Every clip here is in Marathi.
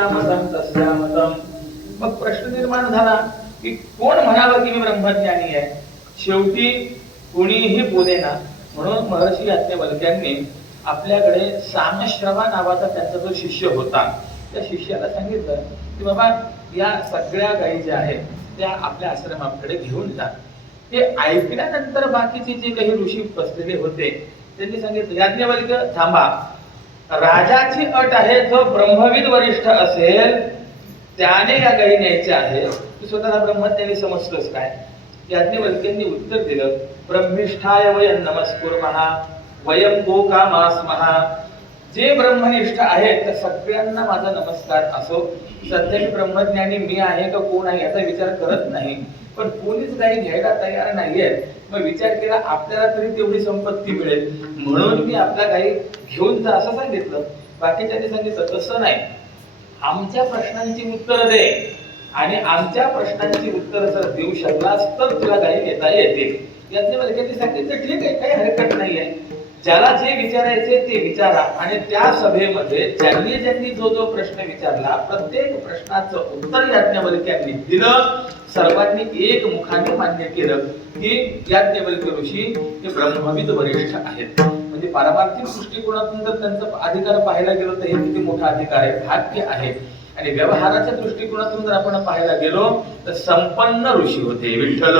यस्यामतं तस्यामतं. मग प्रश्न निर्माण झाला की कोण म्हणावं की मी ब्रह्मज्ञानी आहे. शेवटी कोणीही बोलेना, म्हणून महर्षी याज्ञवल्क्यांनी आपल्याकडे सामश्रवा नावाचा त्यांचा जो शिष्य होता त्या शिष्याला सांगितलं की बाबा या सगळ्या गायी ज्या आहेत त्या आपल्या आश्रमाकडे घेऊन जा. हे ऐकल्यानंतर बाकीचे जे काही ऋषी बसलेले होते त्यांनी सांगितलं याज्ञवल्क्य थांबा, राजाची अट आहे जो ब्रह्मविद वरिष्ठ असेल त्याने या गायी न्यायच्या आहेत. तू स्वतःला ब्रह्मज्ञानी समजतोस काय? याज्ञवल्क्यांनी उत्तर दिलं ब्रह्मिष्ठाय वयं नमस्कुर्मः वयं गोकामास्मः. जे ब्रह्मनिष्ठ आहेत त्या सगळ्यांना माझा नमस्कार असो. सध्या मी ब्रह्मज्ञानी मी आहे का कोण आहे याचा विचार करत नाही, पण कोणीच गायी घ्यायला तयार नाहीये. मग विचार केला आपल्याला तरी तेवढी संपत्ती मिळेल म्हणून मी आपल्या गायी घेऊन जा असं सांगितलं. बाकीच्यांनी सांगितलं तसं नाही, आमच्या प्रश्नांची उत्तरं दे आणि आमच्या प्रश्नांची उत्तरं जर देऊ शकलास तर तुला गायी घेता येतील. याज्ञवल्क्यांनी सांगितलं ठीक आहे, काही हरकत नाहीये. ज्याला जे विचारायचे ते विचारा. आणि त्या सभेमध्ये ज्यांनी ज्यांनी जो जो प्रश्न विचारला प्रत्येक प्रश्नाचं उत्तर याज्ञवल्क्यांनी दिलं. सर्वांनी एक मुखाने मान्य केलं की याज्ञवल्क्य ऋषी हे ब्रह्मविद वरिष्ठ आहेत. म्हणजे पारमार्थिक दृष्टिकोनातून जर त्यांचा अधिकार पाहायला गेलो तर हे किती मोठा अधिकार आहे, भाग्य आहे. आणि व्यवहाराच्या दृष्टिकोनातून जर आपण पाहायला गेलो तर संपन्न ऋषी होते. विठ्ठल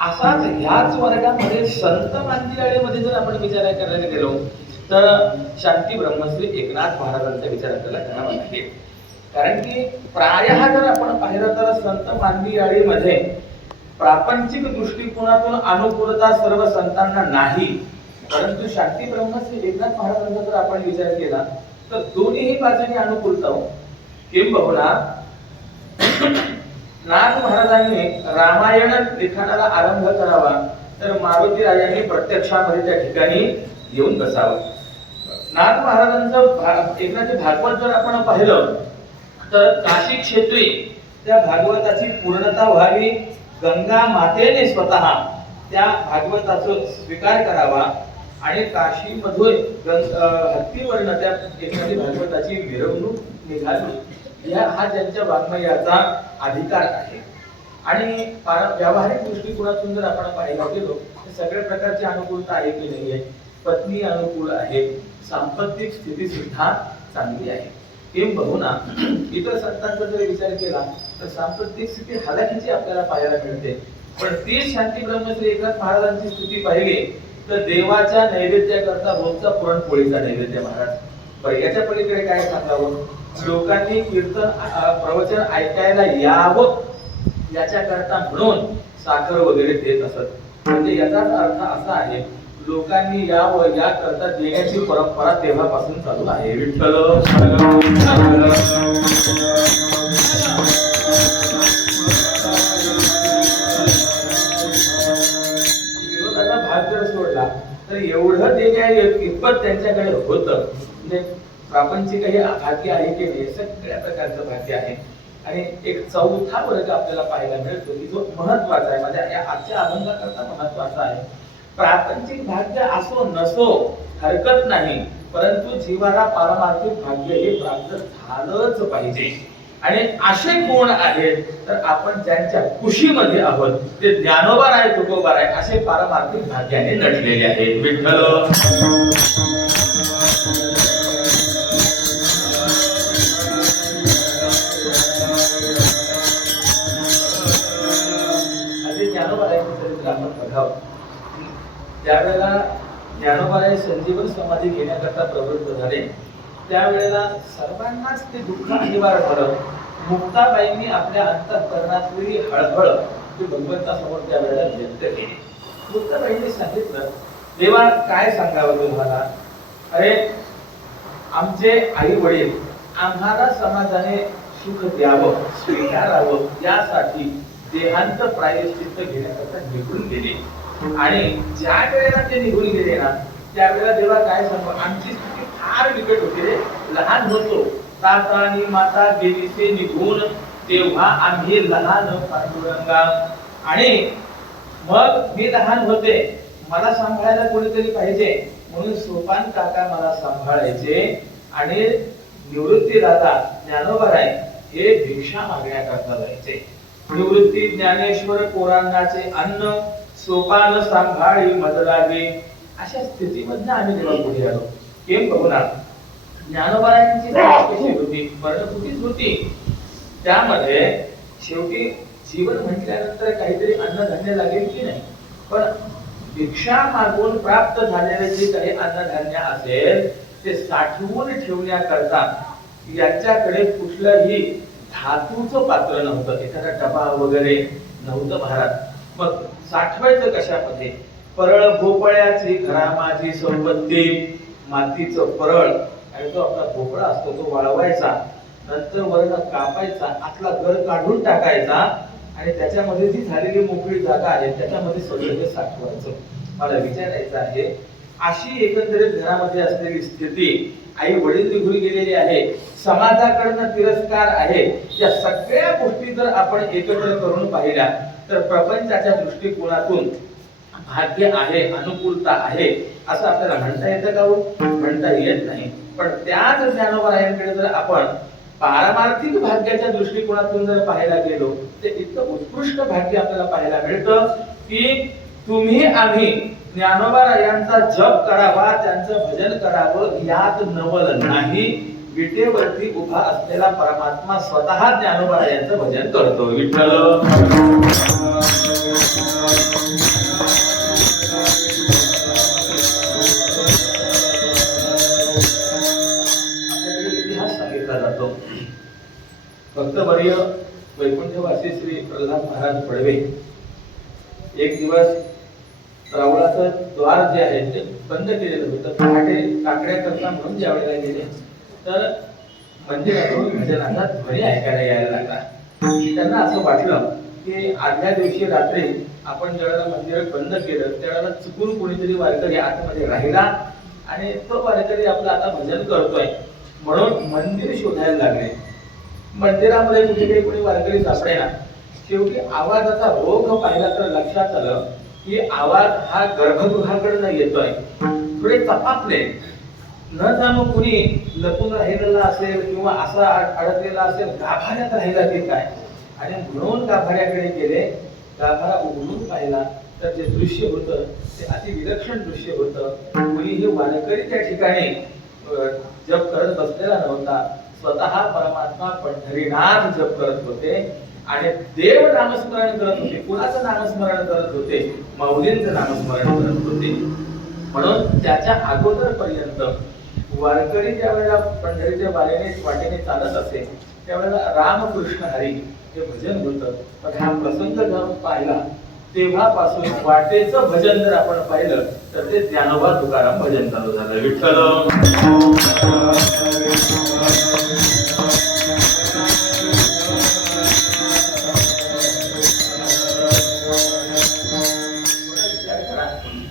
असाच ह्याच वर्गामध्ये संत मांदियाळीमध्ये जर आपण विचार करायला गेलो तर शांती ब्रह्मश्री एकनाथ महाराजांचा विचार आपल्याला करावा लागेल. कारण की प्रायः जर आपण पाहिलं तर संत मांदियाळीमध्ये प्रापंचिक दृष्टिकोनातून अनुकूलता सर्व संतांना नाही, परंतु शांती ब्रह्मश्री एकनाथ महाराजांचा जर आपण विचार केला तर दोन्हीही बाजूने अनुकूलता हो. किंबहुना नाथ महाराजांनी रामायण लिखाणाला आरंभ करावा तर मारुती राजांनी प्रत्यक्षामध्ये त्या ठिकाणी येऊन बसावं. नाथ महाराजांचं एकनाथ भागवत जर आपण पाहिलं तर काशी क्षेत्री त्या भागवताची पूर्णता व्हावी, गंगा मातेने स्वतः त्या भागवताचा स्वीकार करावा आणि काशी मधून हत्तीवरनं त्या एकनाथी भागवताची मिरवणूक निघाली. हा ज्यांच्या वाङ्मयाचा अधिकार आहे. आणि व्यावहारिक दृष्टिकोनातून जर आपण पाहायला गेलो तर सगळ्या प्रकारची अनुकूलता आहे की नाहीये. पत्नी अनुकूल आहे, सांपत्तिक स्थिती सुद्धा चांगली आहे. किंबहुना इतर संतांचा जर विचार केला तर सांपत्तिक स्थिती हलाखीची आपल्याला पाहायला मिळते. पण तीच शांती ब्रह्मश्री एकनाथ महाराजांची स्थिती पाहिली तर देवाच्या नैवेद्याकरता रोजचा पुरणपोळीचा नैवेद्य महाराज. बरं याच्या पलीकडे काय सांगावं? लोकांनी कीर्तन प्रवचन ऐकायला यावं याच्याकरता म्हणून साखर वगैरे देत असत. म्हणजे याचाच अर्थ असा आहे लोकांनी यावं याकरता देण्याची परंपरा तेव्हापासून चालू आहे. विठ्ठल विरोधाचा भाग जर सोडला तर एवढं देण्या इतपत त्यांच्याकडे होतं. म्हणजे प्रापंचिक हे भाग्य आहे की नाही, सगळ्या प्रकारचं भाग्य आहे. आणि एक चौथा वर्ग आपल्याला पाहायला मिळतो की जो महत्वाचा आहे, म्हणजे या आजच्या अभंगाकरता महत्वाचा आहे. प्रापंचिक भाग्य असो नसो हरकत नाही, परंतु जीवाला पारमार्थिक भाग्य हे प्राप्त झालंच पाहिजे. आणि असे कोण आहेत तर आपण ज्यांच्या कुशीमध्ये आहोत ते ज्ञानोबा राय तुकोबा राय असे पारमार्थिक भाग्याने नटलेले आहेत. विठ्ठल ज्यावेळेला ज्ञानोबाराय संजीवन समाधी घेण्याकरता प्रवृत्त झाले त्यावेळेला सर्वांनाच ते दुःख अनिवार्य झालं. मुक्ताबाईंनी आपल्या अंतःकरणातली हळहळ ती भगवंतासमोर त्यावेळेला व्यक्त केली. मुक्ताबाईंनी सांगितलं देवा काय सांगावं तुम्हाला, अरे आमचे आई वडील आम्हाला समाजाने सुख द्यावं स्वीकारावं यासाठी देहांत प्रायश्चित्त घेण्याकरता निघून गेले. आणि ज्या वेळेला ते निघून गेले ना त्यावेळेला देवा काय सांगू, आमची स्थिती फार बिकट होती रे. लहान होतो ताता आणि माता गेली ते निघून तेव्हा आम्ही लहान पांडुरंगा आणि मग मी लहान होते, मला सांभाळायला कोणीतरी पाहिजे, म्हणून सोपान काका मला सांभाळायचे आणि निवृत्ती दादा ज्ञानोबाराय हे भिक्षा मागण्याकरता जायचे. निवृत्ती ज्ञानेश्वर कोरांगाचे अन्न सोपान सांभाळी मद लागे. अशा स्थितीमधनं आम्ही जेव्हा पुढे आलो, केम बघूना ज्ञानोबारायांची कशी होती, पर्णकुटीच होती. त्यामध्ये शेवटी जीवन म्हटल्यानंतर काहीतरी अन्नधान्य लागेल की नाही, पण भिक्षा मागून प्राप्त झालेले जे काही अन्नधान्य असेल ते साठवून ठेवण्याकरता यांच्याकडे कुठलंही धातूचं पात्र नव्हतं, एखादा डबा वगैरे नव्हतं महाराज. मग साठवायचं कशामध्ये? परळ भोपळ्याची घरामाची संपत्ती, मातीचं परळ आणि तो आपला भोपळा असतो तो वाळवायचा, नंतर वरण कापायचा, आतला गर काढून टाकायचा आणि त्याच्यामध्ये जी झालेली मोकळी जागा आहे त्याच्यामध्ये सगळं साठवायचं. मला विचारायचं आहे, अशी एकंदरीत घरामध्ये असलेली स्थिती, आई वडील निघून गेलेले आहे, समाजाकडनं तिरस्कार आहे, या सगळ्या गोष्टी जर आपण एकत्र करून पाहिल्या तर प्रपंचाच्या दृष्टिकोनातून भाग्य आहे, अनुकूलता आहे असं आपल्याला म्हणता येतं का? म्हणता येत नाही. पण त्याच ज्ञानोबारायांकडे जर आपण पारमार्थिक भाग्याच्या दृष्टिकोनातून जर पाहायला गेलो ते इतकं उत्कृष्ट भाग्य आपल्याला पाहायला मिळतं की तुम्ही आम्ही ज्ञानोबारायांचा जप करावा, त्यांचं भजन करावं यात नवल नाही. विटेवरती उभा असलेला परमात्मा स्वतः ज्ञानोबारायांचं भजन करतो. विठ्ठल भक्तवर्य वैकुंठवासी श्री प्रल्हाद महाराज पडवे एक दिवस रावळाचं द्वार जे आहे ते बंद केलेलं होतं. पहाटे काकड्या करता म्हणून ज्या वेळेला गेले तर मंदिरातून भजनाचा ध्वनी ऐकायला यायला लागला. त्यांना असं वाटलं की आदल्या दिवशी रात्री आपण ज्यावेळेला मंदिर बंद केलं त्यावेळेला चुकून कोणीतरी वारकरी आतमध्ये राहिला आणि तो वारकरी आपलं आता भजन करतोय म्हणून मंदिर शोधायला लागले. मंदिरामध्ये कुठे कोणी वारकरी सापडेना. शेवटी आवाजाचा रोग पाहिला तर लक्षात आलं की आवाज हा गर्भगृहाकडनं येतोय. थोडे तपापले, न जाणू कुणी लपून राहिलेला असेल किंवा असा अडकलेला असेल, गाभाऱ्यात राहिला की काय, आणि म्हणून गाभाऱ्याकडे गेले. गाभारा उघडून पाहिला तर जे दृश्य होतं ते अति विलक्षण दृश्य होतं. कुणीही वारकरी त्या ठिकाणी जप करत बसलेला नव्हता. स्वतः परमात्मा पंढरीनाथ जप करत होते आणि देव नामस्मरण करत होते. कुणाचं नामस्मरण करत होते? माऊलींचं नामस्मरण करत होते. म्हणून त्याच्या अगोदर पर्यंत वारकरी ज्यावेळेला पंढरीच्या वाटेने चालत असे त्यावेळेला रामकृष्ण हरी हे भजन होतं. पण हा प्रसंग जर पाहिला तेव्हापासून वाटेचं भजन जर आपण पाहिलं तर ते ज्ञानोबा तुकाराम भजन चालू झालं. विठ्ठल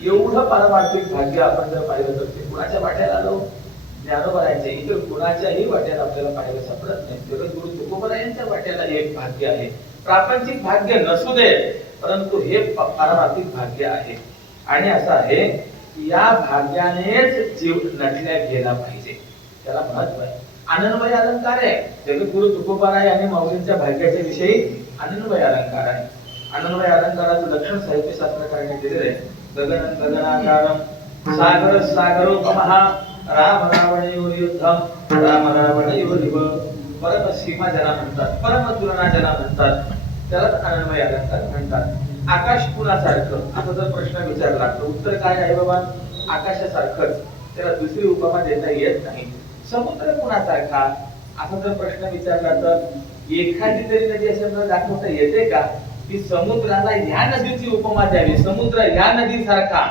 एवढं पारमार्थिक भाग्य आपण जर पाहिलं तर ते कुणाच्या वाट्याला आलो? ज्ञानोबारायांच्या. इतर कुणाच्याही वाट्याला आपल्याला पाहायला सापडत नाही. जगद्गुरु तुकोबारायांच्या वाट्याला एक भाग्य आहे. प्रापंचिक भाग्य नसू दे परंतु हे पारमार्थिक भाग्य आहे. आणि असं आहे या भाग्यानेच जीव नटल्या गेला पाहिजे, त्याला महत्व आहे. आनंदमय अलंकार आहे. जगद्गुरु तुकोबाराय आणि माऊलींच्या भाग्याच्या विषयी आनंदमय अलंकार आहे. आनंदमय अलंकाराचं लक्षण साहित्य शास्त्रकारांनी दिलेलं आहे. गगन गगनाकारम सागर सागरोपमः राम रावणयोर युद्धम राम रावणयोर युग. परम सीमा ज्याला म्हणतात, परम तुलना ज्याला म्हणतात त्यालाच आनंदमय अलंकार म्हणतात. आकाश कुणासारखं असा जर प्रश्न विचारला तर उत्तर काय आहे बाबा? आकाशासारखंच. त्याला दुसरी उपमा देता येत नाही. समुद्र कुणासारखा असा जर प्रश्न विचारला तर एखादी तरी नदी अशा दाखवता येते का की समुद्राला या नदीची उपमा द्यावी? समुद्र या नदीसारखा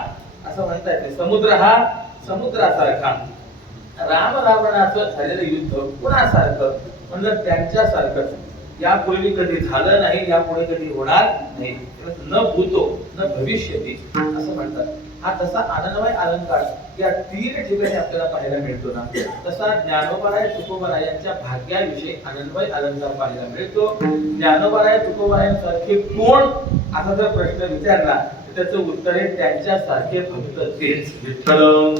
असं म्हणता येते. समुद्र हा समुद्रासारखा. राम रावणाचं झालेलं युद्ध कुणासारखं? म्हणलं त्यांच्यासारखंच. यापूर्वी कधी झालं नाही, यापुढे कधी होणार नाही. न भूतो न भविष्यती असं म्हणतात. हा तसा आनंदमय अलंकार या 3 ठिकाणी आपल्याला पाहायला मिळतो ना, तसा ज्ञानोबाराय तुकोबाराय यांच्या भाग्याविषयी आनंदमय अलंकार पाहायला मिळतो. ज्ञानोबाराय तुकोबारायांसारखे कोण असा जर प्रश्न विचारला तर त्याचं उत्तर आहे त्यांच्यासारखे फक्त तेच. विठ्ठल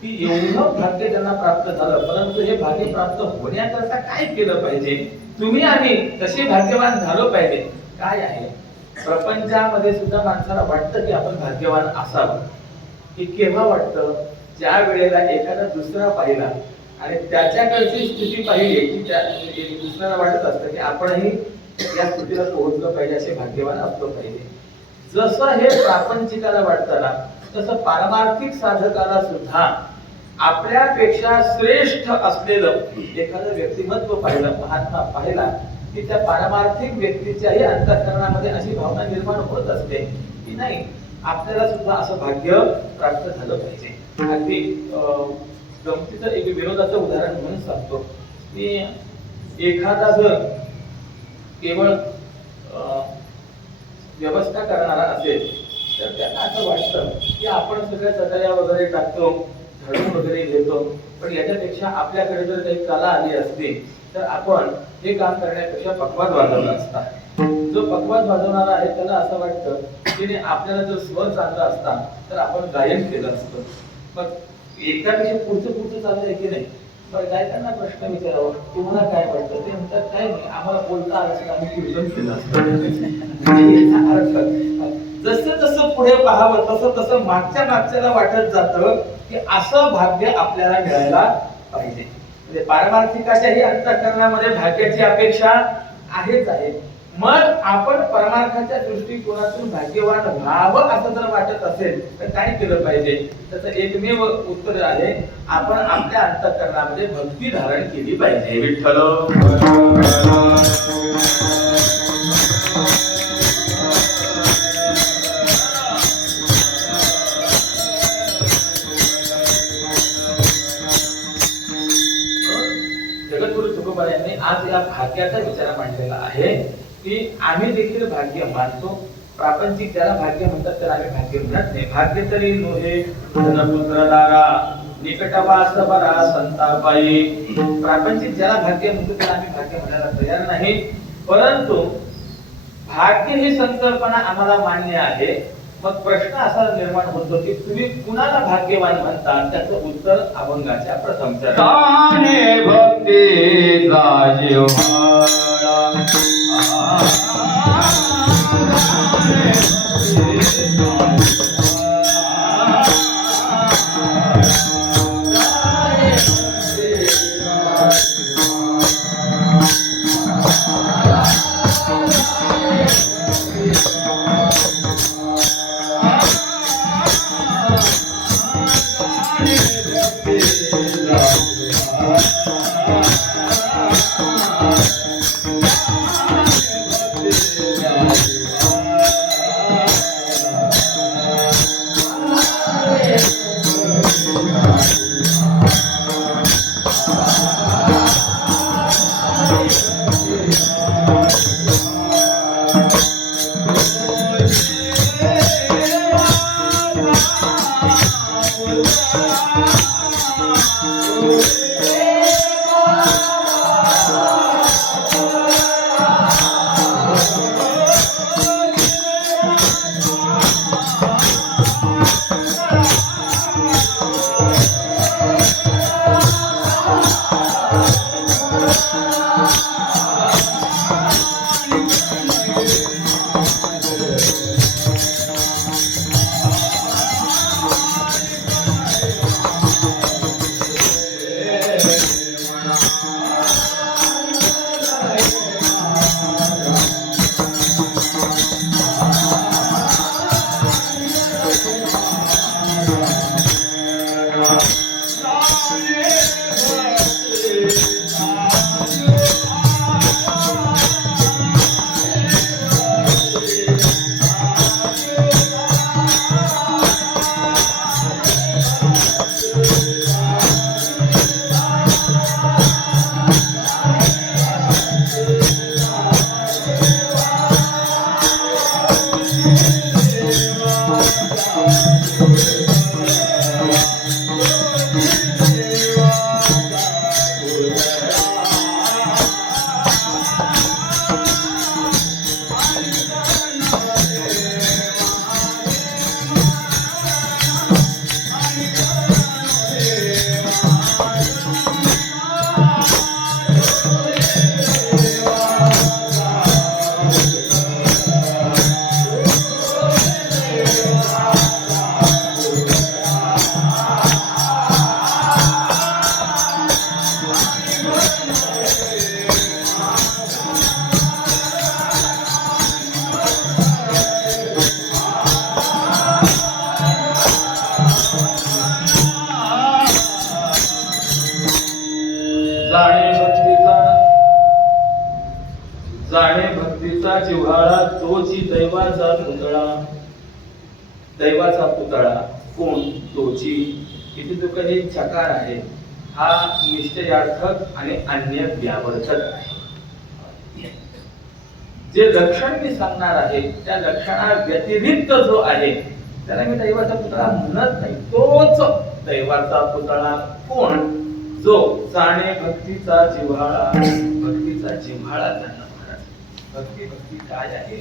की एवढं भाग्य त्यांना प्राप्त झालं, परंतु हे भाग्य प्राप्त होण्याकरता काय केलं पाहिजे, तुम्ही आम्ही तसे भाग्यवान झालो पाहिजे. काय आहे प्रपंचामध्ये सुद्धा माणसाला वाटतं की आपण भाग्यवान असावं. की केव्हा वाटतं, ज्या वेळेला एखादा दुसरा पाहिला आणि त्याच्याकडची स्थिती पाहिली की त्या दुसऱ्याला वाटत असतं की आपणही या स्थितीला पोहोचलं पाहिजे, असे भाग्यवान असलो पाहिजे. जसं हे प्रापंचिकाला वाटतं ना, तसं पारमार्थिक साधकाला सुद्धा आपल्यापेक्षा श्रेष्ठ असलेलं एखादं व्यक्तिमत्व पाहिलं, महात्मा पाहिला की त्या पारमार्थिक व्यक्तीच्याही अंतःकरणामध्ये अशी भावना निर्माण होत असते की नाही, आपल्याला सुद्धा असं भाग्य प्राप्त झालं पाहिजे. अगदी गमतीचं एक विनोदाचं उदाहरण म्हणून सांगतो की एखादा जर केवळ व्यवस्था करणारा असेल तर त्यांना असं वाटतं की आपण सगळ्या चटया वगैरे टाकतो, झाडून वगैरे घेतो, पण याच्यापेक्षा आपल्याकडे जर काही कला आली असती तर आपण हे काम करण्यापेक्षा पखवाज वाजवला असता. जो पखवाज वाजवणारा आहे त्याला असं वाटतं की आपल्याला जर स्वर चांगला असता तर आपण गायन केलं असतं. मग एकापेक्षा पुढचं चाललंय की नाही. पण गायकांना प्रश्न विचारावा, तुम्हाला काय वाटतं, ते म्हणतात काय नाही, आम्हाला बोलता आलं असतं, आम्ही कीर्तन केलं असतं. जसं जसं पुढे पाहावं तसं तसं मागच्याला वाटत जातं की असं भाग्य आपल्याला मिळायला पाहिजे. म्हणजे पारमार्थिकाच्याही अंतःकरणामध्ये भाग्याची अपेक्षा आहेच आहे. मग आपण परमार्थाच्या दृष्टिकोनातून भाग्यवान व्हावं असं जर वाटत असेल तर काय केलं पाहिजे, त्याचं एकमेव उत्तर आहे, आपण आपल्या अंतःकरणामध्ये भक्ती धारण केली पाहिजे. विठ्ठल आज या भाग्याचा विचार मांडलेला आहे की आम्ही देखील भाग्य मानतो. प्रापंचिक ज्याला भाग्य म्हणतात त्याला आम्ही भाग्य म्हणत नाही. भाग्य तरी नोहे धनपुत्र दारा निकटवास बरा संतापाई. प्रापंचिक ज्याला भाग्य म्हणतो त्याला आम्ही भाग्य म्हणायला तयार नाही. परंतु भाग्य ही संकल्पना आम्हाला मान्य आहे. मग प्रश्न असा निर्माण होतो की तुम्ही कुणाला भाग्यवान म्हणता, त्याचं उत्तर अभंगाच्या प्रथम चरणाने भक्तीचा जिव्हाळा जाणे भक्तीचा जिव्हाळा तोची दैवाचा पुतळा. दैवाचा पुतळा कोण? तोची. इथे जो काही चकार आहे हा निश्चयार्थक आणि अन्य व्यावर्तक आहे. जे लक्षण मी सांगणार आहे त्या लक्षणा व्यतिरिक्त जो आहे त्याला मी दैवाचा पुतळा म्हणत नाही. तोच दैवाचा पुतळा कोण? जो जाणे भक्तीचा जिव्हाळा. भक्तीचा जिव्हाळा त्यांना महाराज. भक्ती भक्ती काय आहे?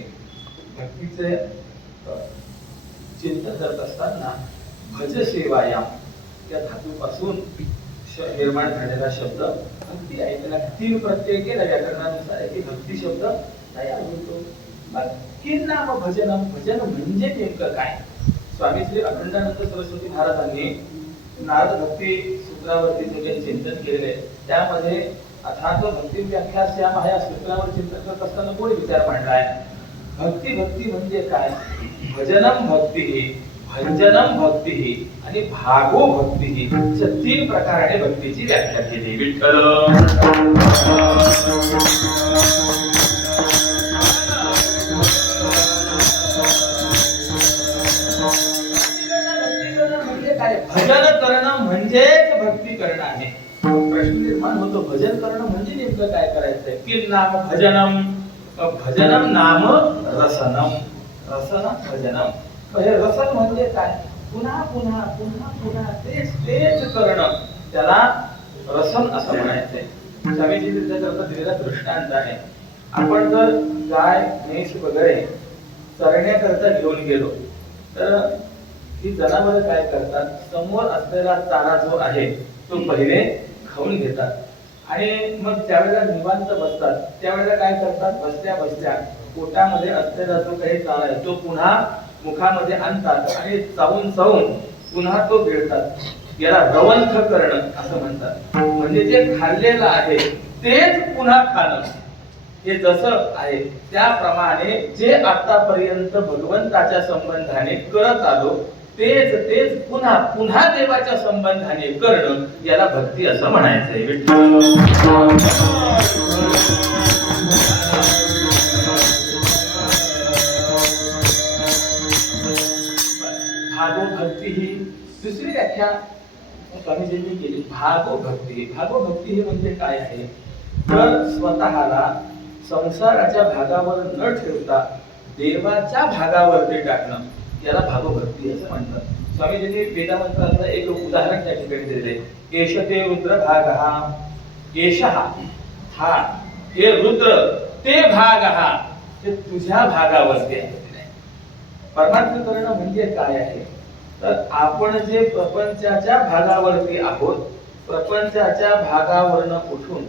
भक्तीचे चिंतन करत असताना भज सेवाया त्या धातूपासून निर्माण झालेला शब्द भक्ती आहे. त्याला तीन प्रत्यय केला व्याकरणानुसार आहे की भक्ती शब्द तयार होतो. किन नाम भजनम. भजन म्हणजे नेमकं काय? स्वामी श्री अखंडानंद सरस्वती महाराजांनी नारद भक्ती सूत्रावरती जे काही चिंतन केलेले त्यामध्ये अथात भक्ती व्याख्या श्याम या सूत्रावर चिंतन करत असताना कोणी विचार मांडलाय? भक्ती भक्ती म्हणजे काय? भजनम भक्ती, भंजनम भक्ती आणि भागो भक्ती अशा तीन प्रकाराने भक्तीची व्याख्या केली. विठ्ठल भजन करणं म्हणजेच भक्ती करणं आहे. प्रश्न निर्माण होतो भजन करणं म्हणजे नेमकं काय करायचंय? की नाम भजनम. भजनम नाम रसनम. रसनम भजनम. हे रसन म्हणजे काय? पुन्हा पुन्हा पुन्हा पुन्हा तेच तेच करणं त्याला रसन असं म्हणायचंय. स्वामीजी त्याच्याकरता दिलेला दृष्टांत आहे. आपण जर गाय म्हैस वगैरे चरण्याकरता घेऊन गेलो तर ही जनावरं काय करतात? समोर असलेला चारा जो आहे तो पहिले खाऊन घेतात आणि मग ज्यावेळेला निवांत बसतात त्यावेळेला काय करतात? बसल्या बसल्या पोटामध्ये असलेला जो काही चारा आहे तो पुन्हा मुखामध्ये आणतात आणि चावून चावून पुन्हा तो गिळतात. याला रवंथ करणं असं म्हणतात. म्हणजे जे खाल्लेलं आहे तेच पुन्हा खाणं. हे जसं आहे त्याप्रमाणे जे आतापर्यंत भगवंताच्या संबंधाने करत आलो तेच तेच पुन्हा पुन्हा देवाच्या संबंधाने करणं याला भक्ती असं म्हणायचंय. भागो भक्ती ही दुसरी व्याख्या स्वामीजींनी केली. भागो भक्ती. भागो भक्ती हे म्हणजे काय आहे? तर स्वतःला संसाराच्या भागावर न ठेवता देवाच्या भागावरती टाकणं याला भागवभक्ती असं म्हणतात. स्वामीजींनी वेदांताचं एक उदाहरण त्या ठिकाणी दिलेले. एष ते रुद्र भागः. एषः हा हे रुद्र ते भागः ते तुझ्या भागावरती आहे. परमार्थ करणं म्हणजे काय आहे? तर आपण जे प्रपंचाच्या भागावरती आहोत प्रपंचाच्या भागावरनं उठून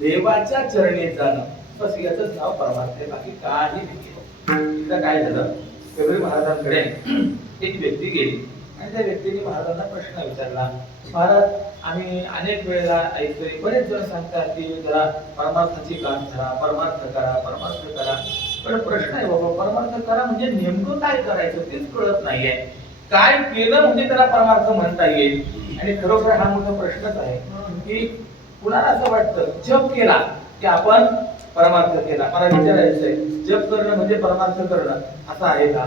देवाच्या चरणी जाणं बस याचंच नाव परमार्थ आहे. बाकी काही नाही. इथं काय झालं? कबीर महाराजांकडे एक व्यक्ती गेली आणि त्या व्यक्तीने महाराजांना प्रश्न विचारला. महाराज आम्ही अनेक वेळेला ऐकतोय बरेच जण सांगतात की जरा परमार्थाची गाठ धरा, परमार्थ करा, परमार्थ करा. पण प्रश्न आहे बाबा परमार्थ करा म्हणजे नेमकं काय करायचं तेच कळत नाहीये. काय केलं म्हणजे त्याला परमार्थ म्हणता येईल? आणि खरोखर हा मोठा प्रश्नच आहे की कुणाला असं वाटतं जप केला की आपण परमार्थ केला. मला विचारायचंय जप करणं म्हणजे परमार्थ करणं असं आहे का?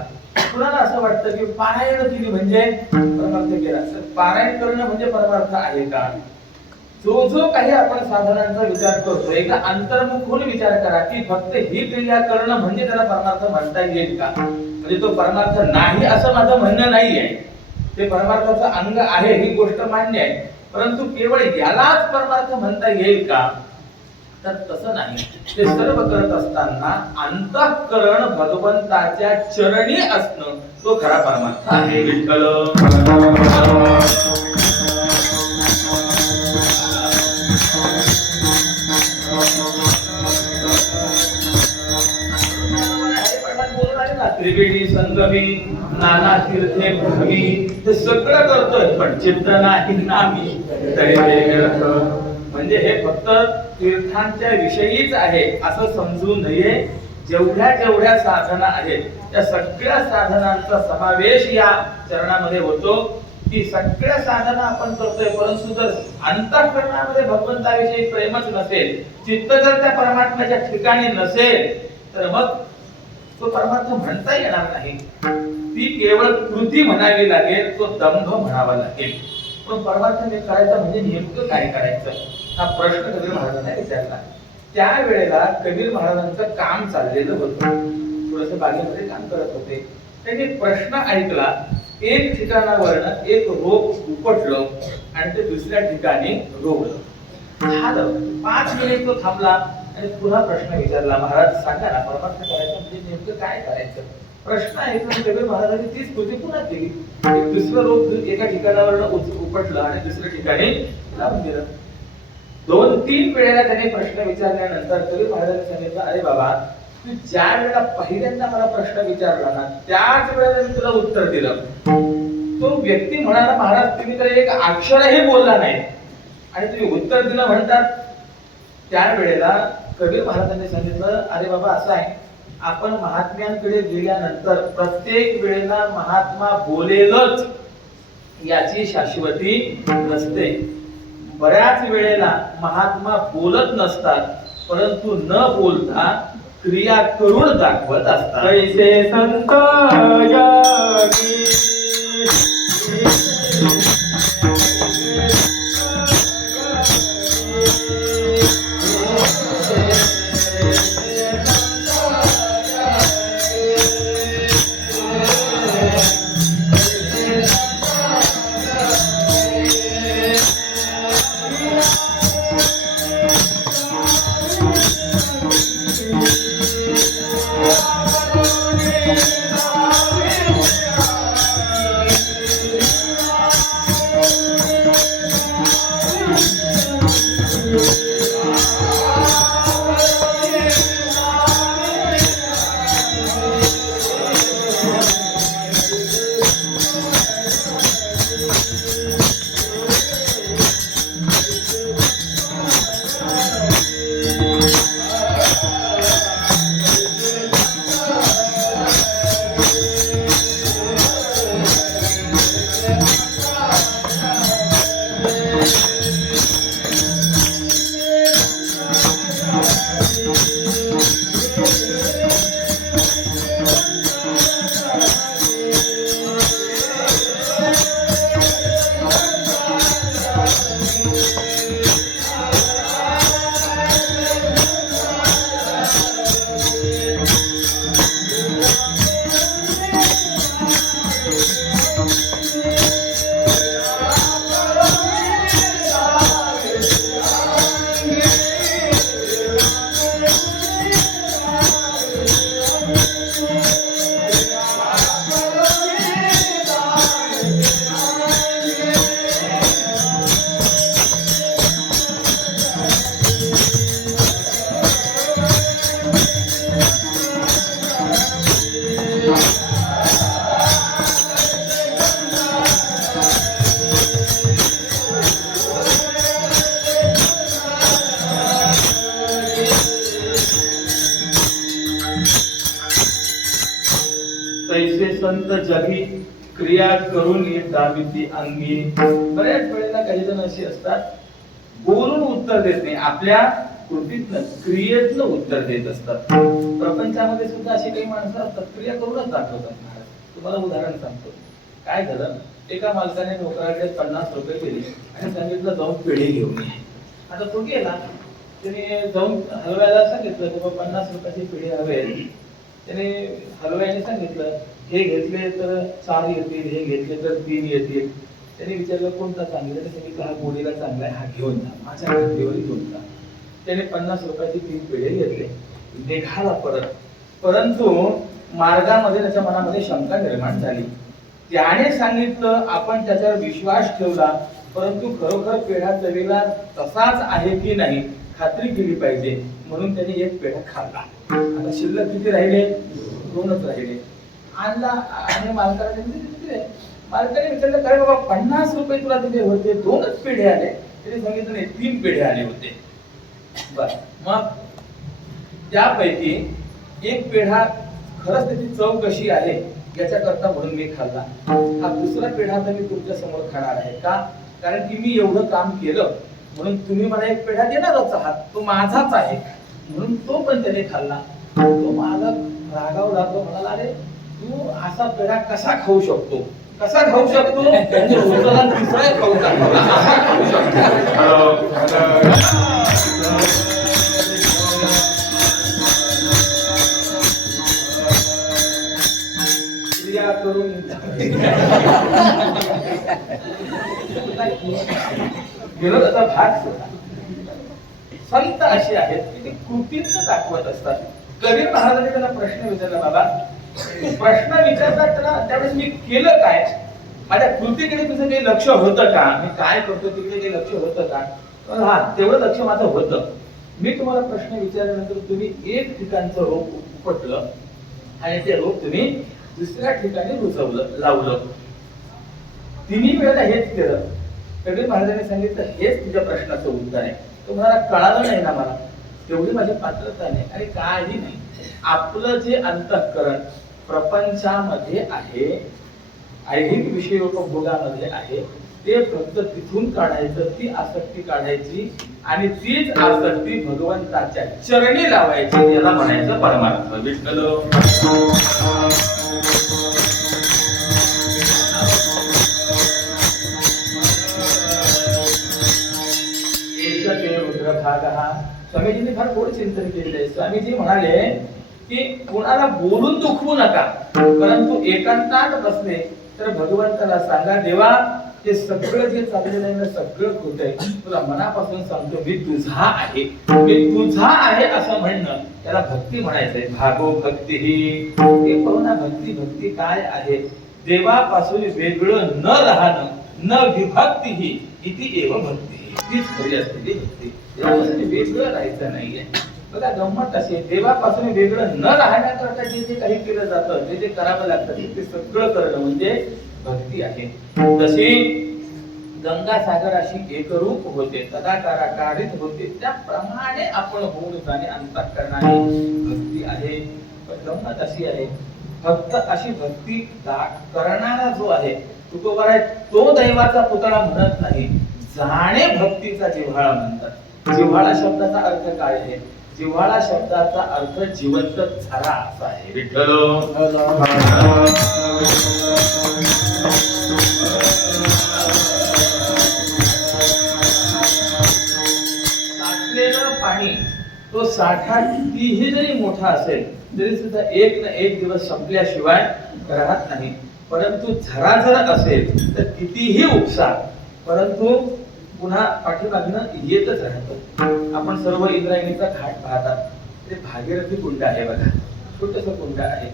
कुणाला असं वाटतं की पारायण केली म्हणजे परमार्थ केला. पारायण करणं म्हणजे परमार्थ आहे का? जो जो काही आपण साधनांचा विचार करतो एकदा अंतर्मुख होऊन विचार करा की फक्त ही क्रिया करणं म्हणजे त्याला परमार्थ म्हणता येईल का? म्हणजे तो परमार्थ नाही असं माझं म्हणणं नाहीये. ते परमार्थाचं अंग आहे ही गोष्ट मान्य आहे. परंतु केवळ यालाच परमार्थ म्हणता येईल का? तर तसं नाही. ते सर्व करत असताना अंतःकरण भगवंताच्या चरणी असणं तो खरा परमार्थ आहे. विठ्ठल त्रिवेणी संगमी नाना तीर्थे भ्रमी हे सगळं करतोय पण चित्त नाही नामी तरी व्यर्थ. म्हणजे हे फक्त तीर्थांच्या विषयीच आहे असं समजू नये. जेवढ्या जेवढ्या साधना आहेत त्या सगळ्या साधनांचा समावेश या चरणामध्ये होतो. की सगळ्या साधना आपण करतोय, परंतु जर अंतःकरणामध्ये भगवंताविषयी प्रेमच नसेल, चित्त जर त्या परमात्म्याच्या ठिकाणी नसेल, तर मग तो परमात्मा म्हणता येणार नाही. ती केवळ कृती म्हणावी लागेल, तो दंभ म्हणावा लागेल. पण परमात्म्याने करायचं म्हणजे नेमकं काय करायचं, हा प्रश्न कबीर महाराजांना विचारला. त्यावेळेला कबीर महाराजांचं काम चाललेलं होतं, थोडस बागेमध्ये काम करत होते. त्यांनी प्रश्न ऐकला. एक ठिकाणावरनं एक रोप उपटलं आणि ते दुसऱ्या ठिकाणी रोवलं. झालं. 5 मिनिट तो थांबला आणि पुन्हा प्रश्न विचारला. महाराज सांगा ना, परमात्मा करायचं म्हणजे नेमकं काय करायचं. प्रश्न ऐकून कबीर महाराजांनी तीच कृती पुन्हा केली. एक दुसरं रोप एका ठिकाणावरनं उपटलं आणि दुसऱ्या ठिकाणी लावून दिलं. 2-3 वेळेला त्याने प्रश्न विचारल्यानंतर कबीर महाराजांनी सांगितलं, अरे बाबा, तू ज्या वेळेला पहिल्यांदा मला प्रश्न विचारला ना, त्याच वेळेला मी तुला उत्तर दिलं. तो व्यक्ती म्हणाला, महाराज तुम्ही तर एक अक्षरही बोलला नाही आणि तुम्ही उत्तर दिलं म्हणतात. त्यावेळेला कबीर महाराजांनी सांगितलं, अरे बाबा, असं आहे, आपण महात्म्यांकडे गेल्यानंतर प्रत्येक वेळेला महात्मा बोलेलच याची शाश्वती नसते. बऱ्याच वेळेला महात्मा बोलत नसतात, परंतु न बोलता क्रिया करून दाखवत असतात. कैसे संत जागी तैसे संत जगी क्रिया करून येत दाविती अंगी. बऱ्याच वेळेला काही जण असे असतात, बोलून उत्तर देत नाही, आपल्या कृतीतनं क्रियेतनं उत्तर देत असतात. प्रपंचामध्ये सुद्धा अशी काही माणसं असतात, क्रिया करूनच दाखवतात. तुम्हाला उदाहरण सांगतो. काय झालं, एका मालकाने नोकराकडे 50 रुपये दिले आणि सांगितलं जाऊन पेढे घेऊन ये. आता तो गेला, त्याने जाऊन हलवायला सांगितलं की 50 रुपयाची पेढे हवे. त्याने हलवायने सांगितलं, हे घेतले तर 4 येतील, हे घेतले तर 3 येतील. त्याने विचारलं कोणता चांगला, त्याने सांगितलं हा गोडीला चांगला आहे, हा घेऊन जा, माझ्या खात्रीवर घेऊन जा. त्याने 50 रुपयाची 3 पेढे घेतले, निघाला परत. परंतु मार्गामध्ये त्याच्या मनामध्ये शंका निर्माण झाली. त्याने सांगितलं, आपण त्याच्यावर विश्वास ठेवला, परंतु खरोखर पेढा चवीला तसाच आहे की नाही खात्री केली पाहिजे, म्हणून त्याने एक पेढा खाल्ला. आता शिल्लक किती राहिले, 2च राहिले. आणला आणि मालकाने विचारलं, काय बाबा 50 रुपये तुला दिले होते, 2च पेढे आले. त्याने सांगितलं नाही, 3 पेढे आले होते. बर, मग त्यापैकी एक पेढा खरंच त्याची चव कशी आहे याच्याकरता म्हणून मी खाल्ला. हा दुसरा पेढा तर मी तुमच्या समोर खाणार आहे का, कारण की मी एवढं काम केलं म्हणून तुम्ही मला एक पेढा देणारच आहात, तो माझाच आहे म्हणून तो पण त्याने खाल्ला. तो माझा रागावला, तो म्हणाला अरे तू असा पेढा कसा खाऊ शकतो, कसा खाऊ शकतो, तिसरा खाऊ करून विनोदाचा भाग सुद्धा संत अशी आहेत की ते कृतीच दाखवत असतात. कबीर महाराजांनी त्याला प्रश्न विचारला, बाबा तू प्रश्न विचारतात त्याला त्यावेळेस मी केलं काय, माझ्या कृतीकडे तुझं काही लक्ष होतं का, मी काय करतो तिकडे काही लक्ष होतं का. हा तेवढं लक्ष माझं होतं. मी तुम्हाला प्रश्न विचारल्यानंतर तुम्ही एक ठिकाणचं रोप उपटलं आणि ते रोप तुम्ही दुसऱ्या ठिकाणी रुजवलं लावलं. तिन्ही वेळेला हेच केलं. कबीर महाराजांनी सांगितलं हेच तुझ्या प्रश्नाचं उत्तर आहे. तो म्हणाला कळालं नाही ना मला, तेवढी माझी पात्रता नाही आणि काही नाही. आपलं जे अंतःकरण प्रपंचामध्ये आहे, ऐहिक विषयोपभोगामध्ये आहे, ते फक्त तिथून काढायचं, ती आसक्ती काढायची आणि तीच आसक्ती भगवंताच्या चरणी लावायची. याला म्हणायचं परमार्थ. विठ्ठल स्वामीजींनी फार गोड चिंतन केलेलं आहे. स्वामीजी म्हणाले की कोणाला बोलून दुखवू नका, परंतु एकांतात बसले तर भगवंताला सांगा, देवा ते सगळं जे चाललेलं आहे ना सगळं खोट आहे, तुला मनापासून सांगतो मी तुझा आहे, मी तुझा आहे असं म्हणणं त्याला भक्ती म्हणायचंय. भागो भक्ती ही पूर्ण भक्ती. भक्ती काय आहे, देवापासून वेगळं न राहणं, न विभक्ती ही इति एव भक्ती. तीच खरी असते ती भक्ती. देवापासून वेगळं राहायचं नाहीये. बघा गंमत अशी आहे, देवापासून वेगळं न राहण्याकरता जे जे काही केलं जातं, जे जे करावं लागतं ते सगळं करणं म्हणजे भक्ती आहे. तशी गंगा सागराशी एकरूप होते, तदाकाराकारित होते, त्याप्रमाणे आपण होऊन जाणे अंतःकरणाने भक्ती आहे. पण गंमत अशी आहे, फक्त अशी भक्ती करणारा जो आहे तुकोबार आहे, तो दैवाचा पुतळा म्हणत नाही, जाणे भक्तीचा जिव्हाळा म्हणतात. जिव्हाळा शब्दाचा अर्थ काय आहे, जिव्हाळा शब्दाचा अर्थ जिवंत झरा असा आहे. विठ्ठल साठलेलं पाणी, तो साठा कितीही जरी मोठा असेल तरी सुद्धा एक ना एक दिवस संपल्याशिवाय राहत नाही. परंतु झरा जर असेल तर कितीही उपसा, परंतु पुन्हा पाठीमागनं येतच राहतं. आपण सर्व इंद्रायणीचा घाट पाहतात, ते भागीरथी कुंड आहे बघा, छोटस कुंड आहे.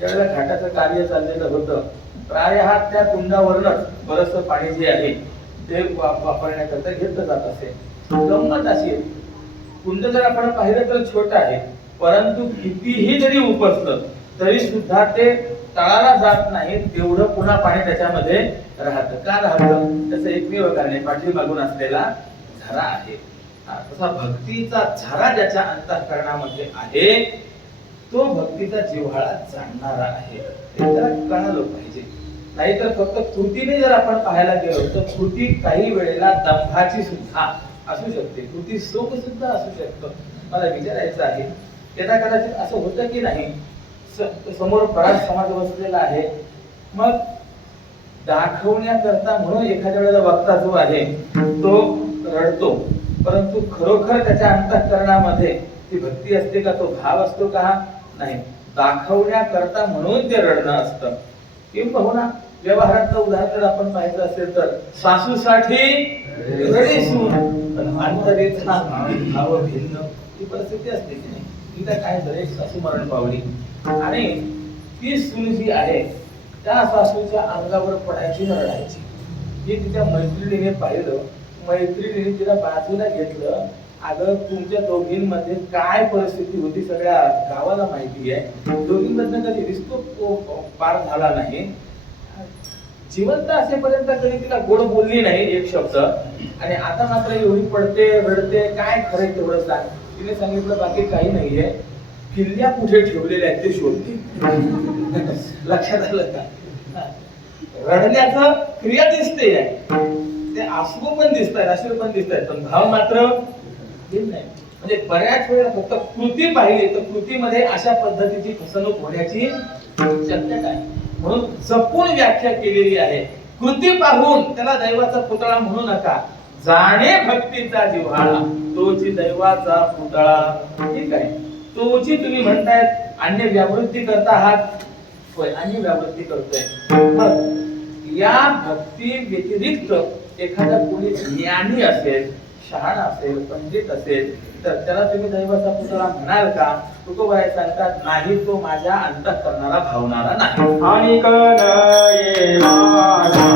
त्यावेळेला घाटाचं कार्य चाललेलं होतं. प्रायः त्या कुंडावरनच बरंच पाणी जे आहे ते वापरण्याकरता घेतलं जात असे. गंमत अशी आहे, कुंड जर आपण पाहिलं तर छोटं आहे, परंतु कितीही जरी उपसलं तरी सुद्धा ते तळाला जात नाही, तेवढं पुन्हा पाणी त्याच्यामध्ये राहतं. का राहतं, त्याचं एकमेव कारण आहे, पाठीमागून असलेला झरा आहे. तसा भक्तीचा झरा ज्याच्या अंतःकरणामध्ये आहे तो भक्तीचा जिव्हाळा जाणणारा आहे. ते त्याला कळालं पाहिजे. नाहीतर फक्त कृतीने जर आपण पाहायला गेलो तर कृती काही वेळेला दंभाची सुद्धा असू शकते, कृती शोक सुद्धा असू शकतं. मला विचारायचं आहे, त्याला कदाचित असं होतं की नाही, समोर बराच समाज बसलेला आहे, मग दाखवण्याकरता म्हणून एखाद्या वेळेला वक्ता जो आहे तो रडतो, परंतु खरोखर त्याच्या अंतःकरणामध्ये ती भक्ती असते का, तो भाव असतो का, नाही. दाखवण्याकरता म्हणून ते रडणं असतं. किंबहुना व्यवहारातलं उदाहरण जर आपण पाहायचं असेल तर सासूसाठी रडे सून, पण अंतरेचा भाव भिन्न, ही परिस्थिती असते की नाही. तिला काय झालं, एक सासू मरण पावली आणि ती सून जी आहे त्या सासूच्या अंगावर पडायची न रडायची. ही तिच्या मैत्रिणीने पाहिलं, मैत्रिणीने तिला बाजूला घेतलं. अगं तुमच्या दोघींमध्ये काय परिस्थिती होती सगळ्या गावाला माहिती आहे, दोघींमधनं कधी रिश्तो पार झाला नाही. जिवंत असेपर्यंत कधी तिला गोड बोलली नाही एक शब्द, आणि आता मात्र एवढी पडते रडते, काय खरं तेवढं सांग. तिने सांगितलं बाकी काही नाहीये, किल्ल्या कुठे ठेवलेल्या आहेत ते शोधते. लक्षात आलं का? रडण्याचं क्रिया दिसते, ते आसू पण दिसत आहेत, अश्रू पण दिसत आहेत, पण भाव मात्र नाही. म्हणजे बऱ्याच वेळा फक्त कृती पाहिली तर कृतीमध्ये अशा पद्धतीची फसवणूक होण्याची शक्यता आहे. म्हणून जपून व्याख्या केलेली आहे. कृती पाहून त्याला दैवाचा पुतळा म्हणू नका. जाणे भक्तीचा जिव्हाळा तोची दैवाचा पुतळा. ठीक आहे, तोची तुम्ही म्हणतायत अन्य व्यावृत्ती करता आहात. होय, अन्य व्यावृत्ती करतोय. मग या भक्ती व्यतिरिक्त एखादा कोणी ज्ञानी असेल, शहाणा असेल, पंडित असेल तर त्याला तुम्ही दैवाचा पुतळा म्हणाल का? तुकोबाई सांगतात नाही, तो माझ्या अंतःकरणाला भावणारा नाही. आणि कनये माझा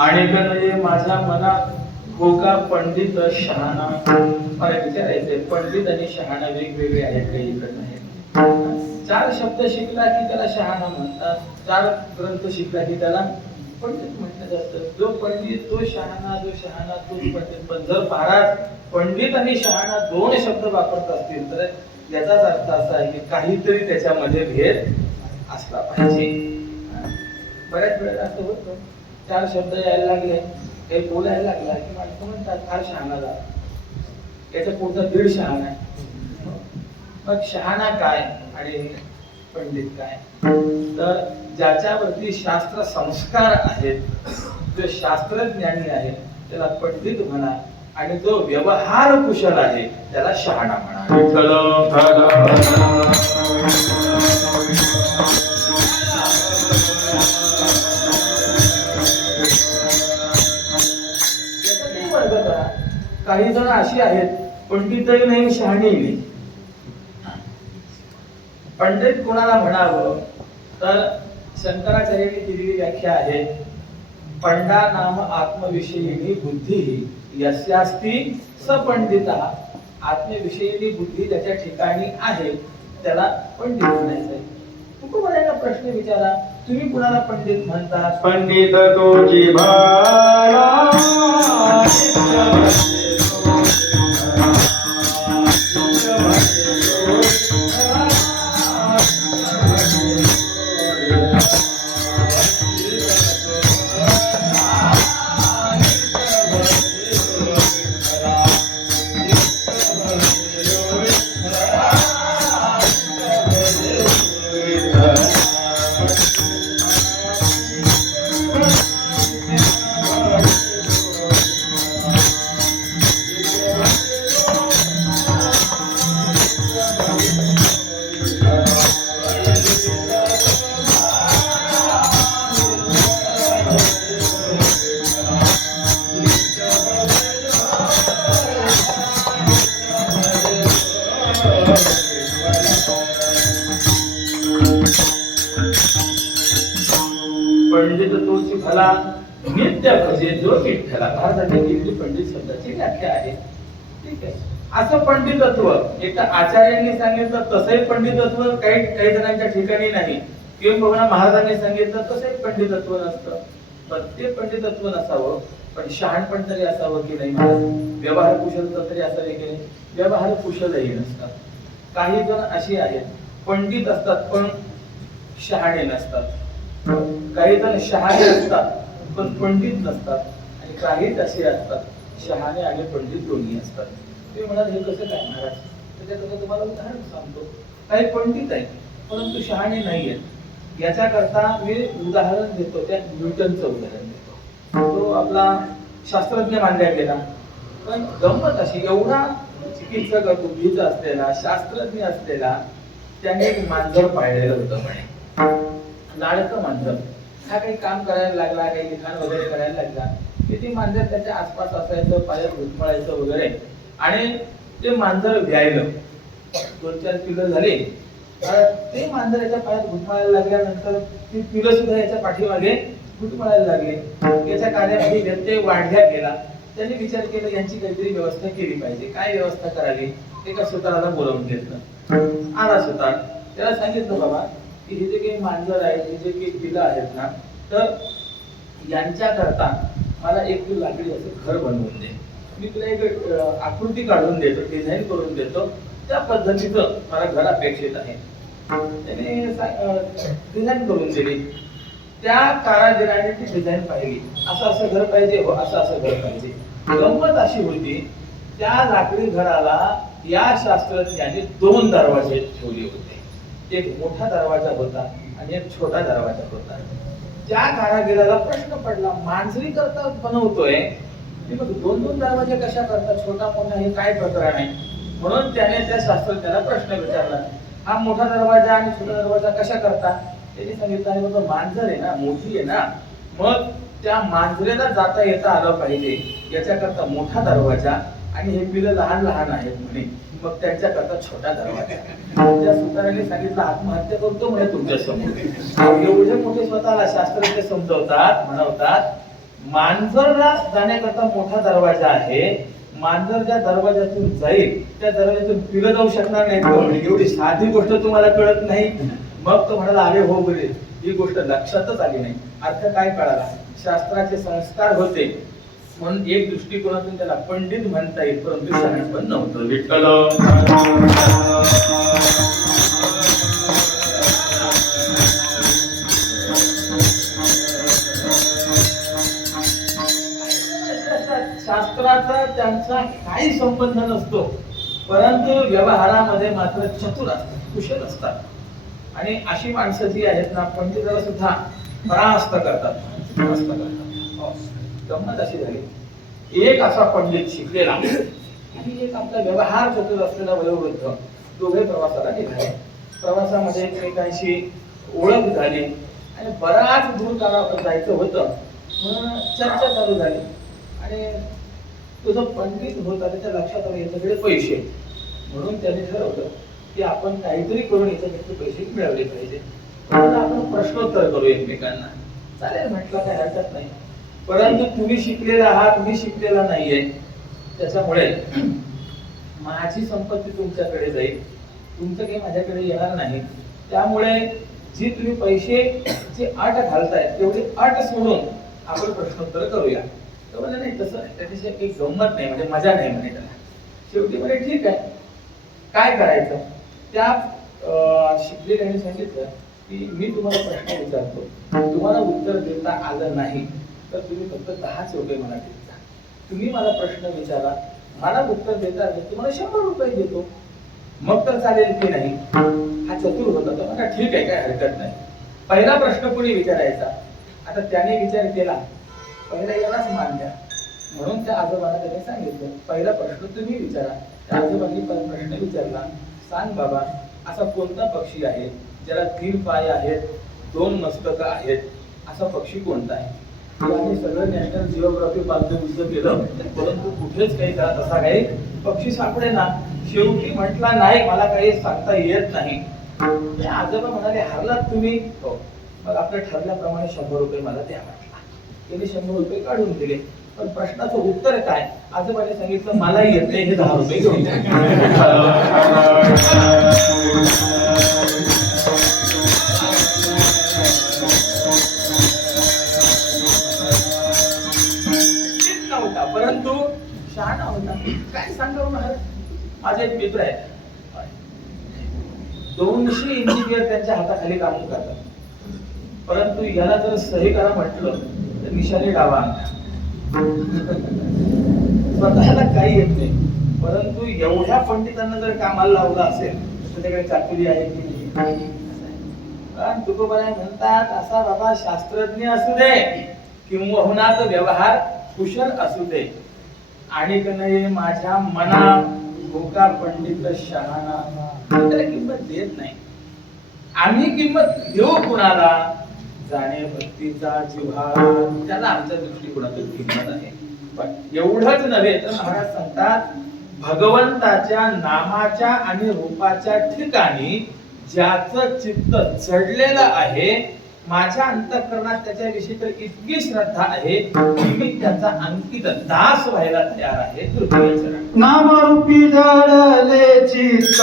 आणि म्हणजे माझ्या मनात हो का पंडित शहाणा. मला विचारायचंय, पंडित आणि शहाणा वेगवेगळे आहेत काही इकडे आहेत? 4 शब्द शिकला की त्याला शहाणा म्हणतात, 4 ग्रंथ शिकला की त्याला पंडित म्हटलं जातं. जो पंडित तो शहाणा, जो शहाणा तोच पंडित. पण जर महाराज पंडित आणि शहाणा 2 शब्द वापरत असतील तर याचाच अर्थ असा आहे की काहीतरी त्याच्यामध्ये भेद असला पाहिजे. बऱ्याच वेळेला असं होतं, 4 शब्द यायला लागले, काही बोलायला लागला की माणसं म्हणतात फार शहाणा झाला, याच्या पुढचा 1.5 शहाणा आहे. मग शहाणा काय आणि पंडित काय? तर ज्याच्यावरती शास्त्र संस्कार आहेत, जो शास्त्रज्ञानी आहे त्याला पंडित म्हणा, आणि जो व्यवहार कुशल आहे त्याला शहाणा म्हणा. काही जण अशी आहेत, पंडितही नाही शहाणी नाही. पंडित कोणाला म्हणावं तर शंकराचार्यांनी केलेली व्याख्या आहे, पंडा नाम आत्मविषयिनी बुद्धी यस्यास्ति स पंडिता. आत्मविषयिनी बुद्धी ज्याच्या ठिकाणी आहे त्याला पंडित म्हणायचंय. तुकोबारायांना प्रश्न विचारा, तुम्ही कुणाला पंडित म्हणता? पंडित तोची भाळा विठ्ठला नित्य भजे जो विठ्ठला. भारतातील हिंदू पंडित शब्दाची व्याख्या आहे. ठीक आहे. असं पंडितत्व एका आचार्यांनी सांगितलं तसंही पंडितत्व काही काही जणांच्या ठिकाणी नाही, किंवा महाराजांनी सांगितलं तसंही पंडितत्व नसतं. पण ते पंडितत्व नसावं, पण शहाणपण तरी असावं की नाही महाराज. व्यवहार कुशलता तरी असावे की नाही. व्यवहार कुशलही नसतात. काही जण अशी आहेत पंडित असतात पण शहाणे नसतात. काही जण शहाणे असतात पण पंडित नसतात. आणि काहीच असे असतात शहाणे आणि पंडित दोन्ही असतात. ते म्हणाले हे कसं काय महाराज. त्याच्याकरता तुम्हाला उदाहरण सांगतो. काही पंडित आहेत परंतु शहाणे नाही आहेत. याच्याकरता मी उदाहरण देतो. त्या न्यूटनचं उदाहरण देतो. तो आपला शास्त्रज्ञ मानला गेला, पण गंमत अशी एवढा चिकित्सक बुद्धीचा असलेला शास्त्रज्ञ असलेला त्याने एक मांजर पाळलेलं होतं म्हणे. लाडकं मांजर. हा काही काम करायला लागला, काही लिखाण वगैरे करायला लागला की ते मांजर त्याच्या आसपास असायचं, पायात घुटमळायचं वगैरे. आणि ते मांजर व्यायलं. 2-4 पिलं झाली. ते मांजर याच्या पायात घुटमळायला लागल्यानंतर ती पिलं सुद्धा याच्या पाठीमागे घुटमळायला लागली. याच्या कार्यामध्ये व्यत्यय वाढल्या गेला. त्यांनी विचार केला यांची काहीतरी व्यवस्था केली पाहिजे. काय व्यवस्था करावी. एका सुताराला बोलावून घेतलं. आला सुतार. त्याला सांगितलं बाबा की हे जे काही मांजर आहेत, हे जे काही पिलं आहेत ना, तर यांच्या करता मला एक तू लाकडी असं घर बनवून दे. मी तुला एक आकृती काढून देतो, डिझाईन करून देतो. त्या पद्धतीचं मला घर अपेक्षित आहे. त्याने डिझाईन करून दिली. त्या कारागिराने ती डिझाईन पाहिली. असं घर पाहिजे, हो असं घर पाहिजे. गंमत अशी होती त्या लाकडी घराला या शास्त्रज्ञाने 2 दरवाजे ठेवले होते. एक मोठा दरवाजा होता आणि एक छोटा दरवाजा होता. त्या कारागिराला प्रश्न पडला, मांजरी करता बनवतोय, 2 दरवाजे कशा करतात, छोटा मोठा हे काय प्रकरण आहे. म्हणून त्याने त्या शास्त्रज्ञाला प्रश्न विचारला, हा मोठा दरवाजा आणि छोटा दरवाजा कशा करता. त्यांनी सांगितलं, अरे बाबा मांजर आहे ना, मोठी आहे ना, मग त्या मांजरेला जाता येता आलं पाहिजे याच्याकरता मोठा दरवाजा, आणि हे पिलं लहान लहान आहेत म्हणे, मग त्यांच्याकरता छोटा दरवाजा. त्या सुताराने सांगितलं आत्महत्या करतो म्हणे तुमच्या समोर. एवढे मोठे स्वतःला शास्त्रज्ञ समजवतात, म्हणवतात मांजरला जाण्याकरता मोठा दरवाजा आहे. मांजर ज्या दरवाजातून जाईल त्या दरवाजातून पिलं जाऊ शकणार नाही. एवढी साधी गोष्ट तुम्हाला कळत नाही. मग तो म्हणाला, अरे हो बरे, ही गोष्ट लक्षातच आली नाही. अर्थ काय कळाला. शास्त्राचे संस्कार होते म्हणून एक दृष्टिकोनातून त्याला पंडित म्हणता येईल, परंतु शहाणपण नव्हतं. विठ्ठल शास्त्राचा त्यांचा काही संबंध नसतो, परंतु व्यवहारामध्ये मात्र चतुर असतात, कुशल असतात. आणि अशी माणसं जी आहेत ना, पंडिताला सुद्धा परास्त करतात. गंमत अशी झाली, एक असा पंडित शिकलेला आणि एक आपला व्यवहार चतुर असलेला वयोवृद्ध, दोघे प्रवासाला निघाले. प्रवासामध्ये एकमेकांशी ओळख झाली आणि बराच दूर जायचं होतं म्हणून चर्चा चालू झाली. आणि तो जो पंडित होता त्याच्या लक्षात आलं याच्याकडे पैसे, म्हणून त्याने ठरवलं की आपण काहीतरी करून याच्याकडे पैसे मिळवले पाहिजे. आपण प्रश्नोत्तर करू एकमेकांना. चालेल म्हटलं, काय हरकत नाही, परंतु तुम्ही शिकलेला आहात, तुम्ही शिकलेला नाहीये, त्याच्यामुळे माझी संपत्ती तुमच्याकडे जाईल, तुमचं काही माझ्याकडे येणार नाही. त्यामुळे जी तुम्ही पैसे जी अट घालताय तेवढी अट सोडून आपण प्रश्नोत्तर करूया. तर म्हणजे नाही, तसं त्याच्याशी काही गंमत नाही, म्हणजे मजा नाही म्हणे त्याला. शेवटी म्हणजे ठीक आहे, काय करायचं. त्या शिकलेल्याने सांगितलं की मी तुम्हाला प्रश्न विचारतो, तुम्हाला उत्तर देता आलं नाही तर तुम्ही फक्त 10 रुपये मला देत जा. तुम्ही मला प्रश्न विचारा, मला उत्तर देता आलं तुम्हाला 100 रुपये देतो. मग तर चालेल की नाही. हा चतुर होता, तर म्हणा ठीक आहे, काय हरकत नाही. पहिला प्रश्न कोणी विचारायचा. आता त्याने विचार केला, पहिला यालाच मान द्या, म्हणून त्या आजोबांना त्याने सांगितलं पहिला प्रश्न तुम्ही विचारा. त्या आजोबांनी प्रश्न विचारला, सांग बाबा, असा कोणता पक्षी आहे ज्याला 3 पाय आहेत, 2 मस्तक आहेत, असा पक्षी कोणता आहे. आम्ही सगळं नॅशनल जिओग्राफी पासून केलं, परंतु कुठेच काही त्याला तसा काही पक्षी सापडे ना. शेवटी म्हटला नाही, मला काही सांगता येत नाही. आजोबा म्हणाले, हरलात तुम्ही. हो, मग आपल्या ठरल्याप्रमाणे 100 रुपये मला द्या म्हटला. त्यांनी 100 रुपये काढून दिले. पण प्रश्नाचं उत्तर काय? आजोबाने सांगितलं मला येत नाही, हे 10 रुपये घेऊन जा. नव्हता परंतु शहाणा होता. काय सांगावं महाराज, माझे एक मित्र आहे, 200 इंजिनियर त्यांच्या हाताखाली काम करतात. परंतु याला जर सही करा म्हटलं तर निशाणी डावा. स्वतःला काही येत नाही, परंतु एवढ्या पंडितांना जर कामाला लावलं असेल तर त्याकडे चातुर्य आहे की नाही? कारण तुकोबाराय म्हणतात असा बाबा शास्त्रज्ञ असू दे किंवा व्यवहार कुशल असू दे आणि नाही माझ्या मना भोका पंडित शहाणा त्याला किंमत देत नाही. आम्ही किंमत देऊ कुणाला? जाणे भक्तीचा जिव्हाळा, त्याला आमच्या दृष्टिकोनातून किंमत आहे. पण एवढंच नव्हे तर महाराज सांगतात भगवंताच्या नामाच्या आणि रूपाच्या ठिकाणी ज्याचं चित्त चढलेलं आहे, माझ्या अंतःकरणात त्याच्याविषयी तर इतकी श्रद्धा आहे की मी त्याचा अंकित दास व्हायला तयार आहे. तृतीय चरण नामरूपी जडले चित्त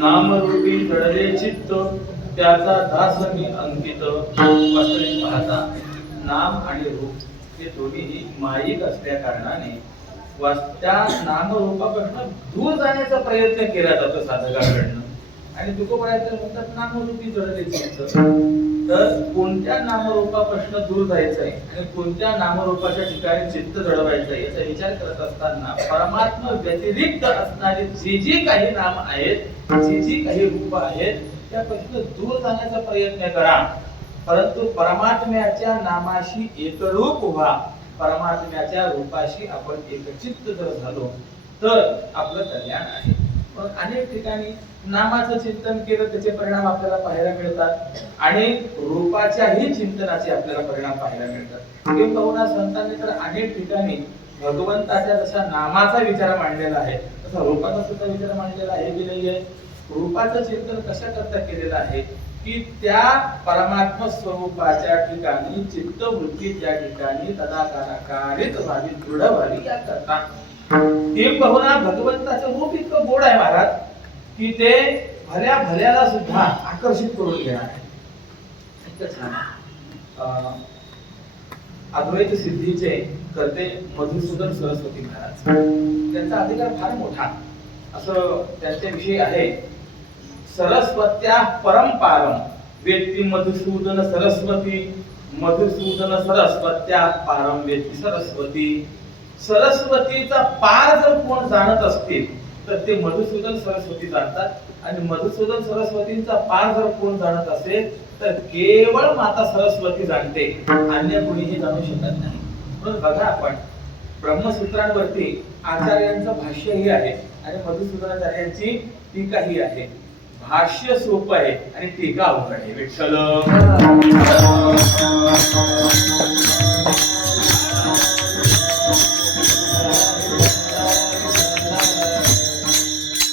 नामरूपी जडले चित्त त्याचा दास मी अंकित. वास्तविक पाहता नाम आणि रूप हे दोन्ही माईक असल्या कारणाने त्या नामरूपापासून दूर जाण्याचा प्रयत्न केला जातो साधकाकडनं. आणि तुकोबाराय म्हणतात नामरूपी जडले चित्त. तर कोणत्या नामरूपापासून दूर जायचं आहे आणि कोणत्या नामरूपाच्या ठिकाणी चित्त जडवायचं आहे याचा विचार करत असताना परमात्मा व्यतिरिक्त असणारे जी काही नाम आहेत, जी काही रूप आहेत त्यापासून दूर जाण्याचा प्रयत्न करा. परंतु परमात्म्याच्या नामाशी एकरूप व्हा परमात्म्याच्या रूपाशी आपण एकचित्त जर झालो तर आपलं कल्याण आहे. पण अनेक ठिकाणी नामाचं चिंतन केलं त्याचे परिणाम आपल्याला पाहायला मिळतात आणि रूपाच्याही चिंतनाचे आपल्याला परिणाम पाहायला मिळतात. किंबहुना संतांनी तर अनेक ठिकाणी भगवंताच्या जसा नामाचा विचार मांडलेला आहे तसा रूपाचा सुद्धा विचार मांडलेला आहे की नाहीये. रूपाचं चिंतन कशा करता केलेलं आहे की त्या परमात्मा स्वरूपाच्या ठिकाणी चित्तवृत्ती त्या ठिकाणी तदाकाराकारित व्हावी, दृढ व्हावी या करता. किंबहुना भगवंताचं रूप इतकं गोड आहे महाराज की ते भल्या भल्याला सुद्धा आकर्षित करून घेणार आहे. इतकं छान. अद्वैत सिद्धीचे करते मधुसूदन सरस्वती महाराज, त्यांचा अधिकार फार मोठा असं त्यांच्याविषयी आहे. सरस्वत्या परंपारम वेत्ती मधुसूदन सरस्वती, मधुसूदन सरस्वत्या पारम वेत्ती सरस्वती. सरस्वतीचा पार जर कोण जाणत असतील तर ते मधुसूदन सरस्वती जाणतात आणि मधुसूदन सरस्वतींचा पार जर कोण जाणत असेल तर केवळ माता सरस्वती जाणते, अन्य कोणीही जाणू शकत नाही. म्हणून बघा आपण ब्रह्मसूत्रांवरती आचार्यांचं भाष्यही आहे आणि मधुसूदनाचार्यांची टीकाही आहे. भाष्य सोपं आहे आणि टीका अवघड आहे. विठ्ठल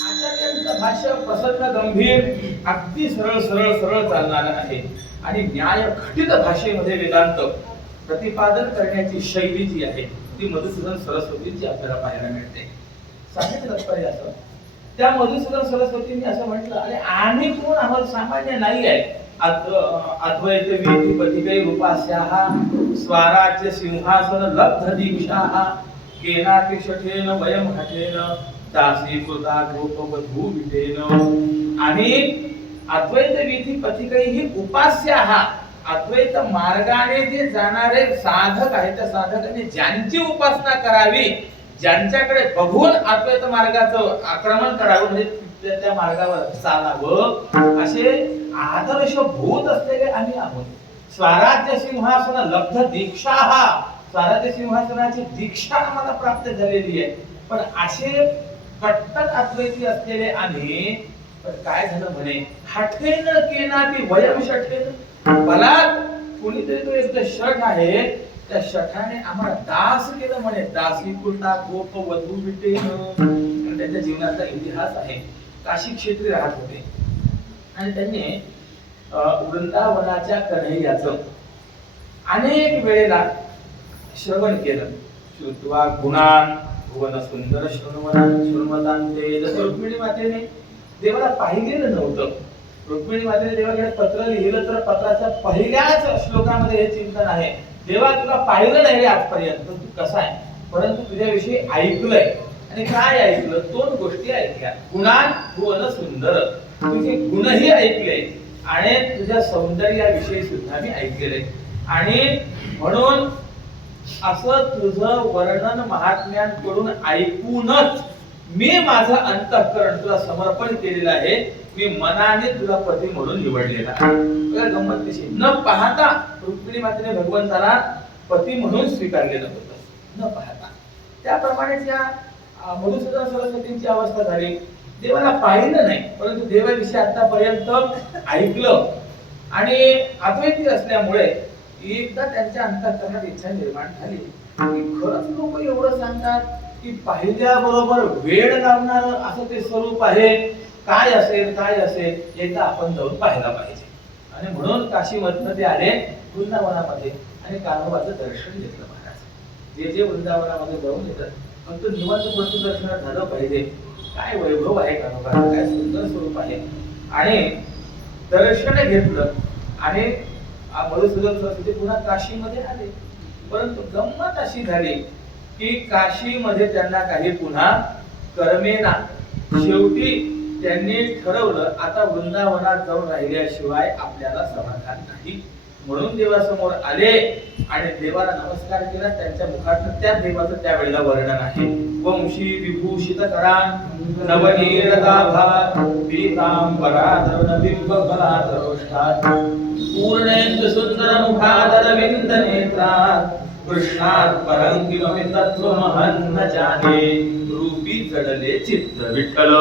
आचार्यांचं भाष्य प्रसन्न गंभीर अगदी सरळ सरळ सरळ चालणार आहे आणि न्याय घटित भाषेमध्ये वेदांत प्रतिपादन करण्याची शैली जी आहे ती मधुसूदन सरस्वतींची आपल्याला पाहायला मिळते. सांगितलं तात्पर्य असं त्या मधुसूदन सरस्वतींनी असं म्हटलं अरे आम्ही कोण आहोत, सामान्य नाही आहे. अद्वैत विधी पतिकै रूपास्याः स्वराज्य सिंहासन लब्ध दीक्षाः केनापि शठेन वयं हठेन दासीकृता गोपवधू विटेन. आणि अद्वैत विधी पतिकैहि उपास्याः, अद्वैत मार्गाने जे जाणारे साधक आहेत त्या साधकांनी ज्यांची उपासना करावी, ज्यांच्याकडे बघून अद्वैत मार्गाचं आक्रमण करावं म्हणजे त्या मार्गावर चालावं असे आदर्श भूत असलेले आम्ही आहोत. स्वराज्य सिंहासन लब्ध दीक्षा, स्वराज्य सिंहासनाची दीक्षा आम्हाला प्राप्त झालेली आहे. पण असे कट्टर अद्वैती असलेले आम्ही पण काय झालं म्हणे हठेन केनापि वयम शठेन, बलात् कोणीतरी तो एक शठ आहे त्या शठाने आम्हाला दास केलं म्हणे. दासी कुलता गोप वधू विटेन. त्यांच्या जीवनाचा इतिहास आहे. काशी क्षेत्री राहत होते आणि त्यांनी वृंदावनाच्या कन्हैयाचं अनेक वेळेला श्रवण केलं. श्रुत्वा गुणान भुवन सुंदर शृण्वतांते. जसं रुक्मिणी मातेने देवाला पाहिलेलं नव्हतं. रुक्मिणी मातेने देवाकडे पत्र लिहिलं तर पत्राच्या पहिल्याच श्लोकामध्ये हे चिंतन आहे देवा तुला पाहिलं नाही रे आजपर्यंत, तू कसा आहे, परंतु तुझ्याविषयी ऐकलंय. आणि काय ऐकलं? 2 गोष्टी ऐकल्या. गुणान भुवन सुंदर, तुझे गुणही ऐकले आणि तुझ्या सौंदर्याविषयी सुद्धा मी ऐकले. आणि म्हणून असं तुझं वर्णन महात्म्यांकडून ऐकूनच मी माझं अंतःकरण तुला समर्पण केलेलं आहे. मी मनाने तुला पती म्हणून निवडलेला आहे. गंमत कशी, न पाहता रुक्मिणी मातेने भगवंताला पती म्हणून स्वीकारलेलं होतं, न पाहता. त्याप्रमाणेच या मधुसूदन सरस्वतींची अवस्था झाली. देवाला पाहिलं नाही परंतु देवाविषयी आतापर्यंत ऐकलं आणि अद्वैती असल्यामुळे एकदा त्यांच्या अंतःकरणात इच्छा निर्माण झाली की खरंच लोक एवढं सांगतात की पाहिल्याबरोबर वेळ लावणार असं ते स्वरूप आहे, काय असेल काय असेल एकदा आपण जाऊन पाहायला पाहिजे. आणि म्हणून काशीमधनं ते आले वृंदावनामध्ये आणि कान्होबाचं दर्शन घेतलं महाराज. जे वृंदावनामध्ये जाऊन येतात फक्त निवांत वस्तू दर्शनात झालं पाहिजे. काय वैभव आहे कान्होबाचं, काय सुंदर स्वरूप आहे. आणि दर्शन घेतलं आणि मधुसूदन सरस्वती पुन्हा काशीमध्ये आले. परंतु गंमत अशी झाली की काशीमध्ये त्यांना काही पुन्हा करमेना. शेवटी त्यांनी ठरवलं आता वृंदावनात जाऊन राहिल्याशिवाय आपल्याला समाधान नाही. म्हणून देवासमोर आले आणि देवाला नमस्कार केला. त्यांच्या मुखातून त्या देवाचं त्यावेळेला वर्णन आहे. वंशी विभूषित करान नवनीरदाभात पीतांबराधर बिंबफलाधरोष्ठात् पूर्णेन्दु सुंदर मुखादर विंद नेत्रात् कृष्णात परं किमपि तत्त्वमहं न जाने रूपी जडले चित्त विठ्ठल.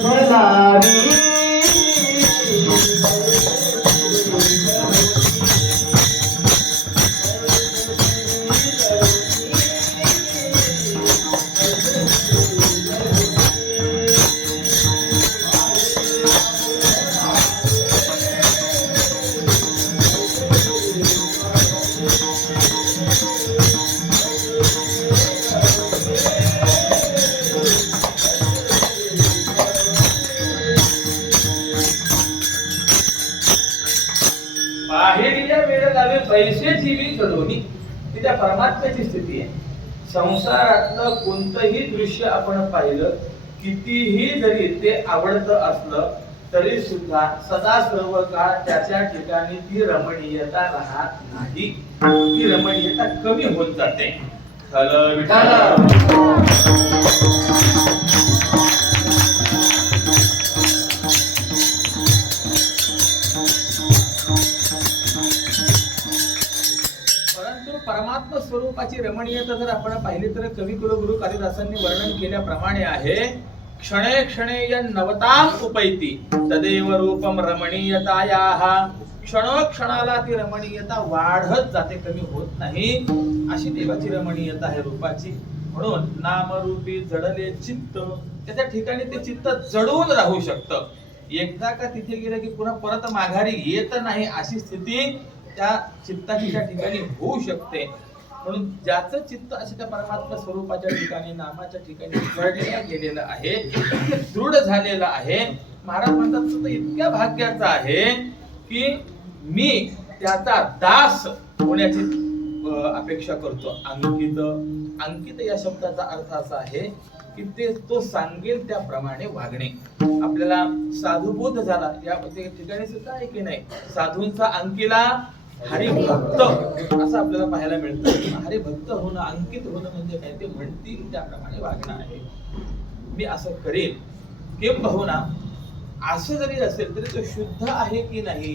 भलावी बाहेरील वेळ लावे पैसे जीवी चढवणी ही त्या परमात्म्याची स्थिती आहे. संसारातलं कोणतंही दृश्य आपण पाहिलं, कितीही जरी ते आवडतं असलं तरी सुद्धा सदा सर्व काळ त्याच्या ठिकाणी ती रमणीयता राहत नाही. ती रमणीयता कमी होत जाते. परंतु परमात्मा स्वरूपाची रमणीयता जर आपण पाहिली तर कवी कुलगुरु कालिदासांनी वर्णन केल्याप्रमाणे आहे. क्षणे क्षणे नवताम उपैती तदेव रूपम रमणीयतायाः. क्षणोक्षणाला ती रमणीयता वाढत जाते, कमी होत नाही. अशी देवाची रमणीयता आहे रूपाची. म्हणून नामरूपी जडले चित्त, त्याच्या ठिकाणी ते चित्त जडून राहू शकतं. एकदा का तिथे गेलं की पुन्हा परत माघारी येत नाही, अशी स्थिती त्या चित्ताची त्या ठिकाणी होऊ शकते. म्हणून ज्याचं चित्त अशा त्या परमात्मा स्वरूपाच्या ठिकाणी, नामाच्या ठिकाणी जडलं गेलेलं आहे, ते दृढ झालेलं आहे. महाराज म्हणतात तो इतक्या भाग्याचा आहे की मी त्याचा दास होण्याची अपेक्षा करतो. अंकित, अंकित या शब्दाचा अर्थ असा आहे की ते तो सांगेल त्याप्रमाणे वागणे. आपल्याला साधुबोध झाला या ठिकाणी सुद्धा आहे की नाही, साधूंचा अंकिला हरिभक्त असं आपल्याला पाहायला मिळतं. हरिभक्त होणं, अंकित होणं म्हणजे काय, ते म्हणतील त्याप्रमाणे वागणं आहे. मी असं करेन. किंबहुना असं जरी असेल तरी तो शुद्ध आहे की नाही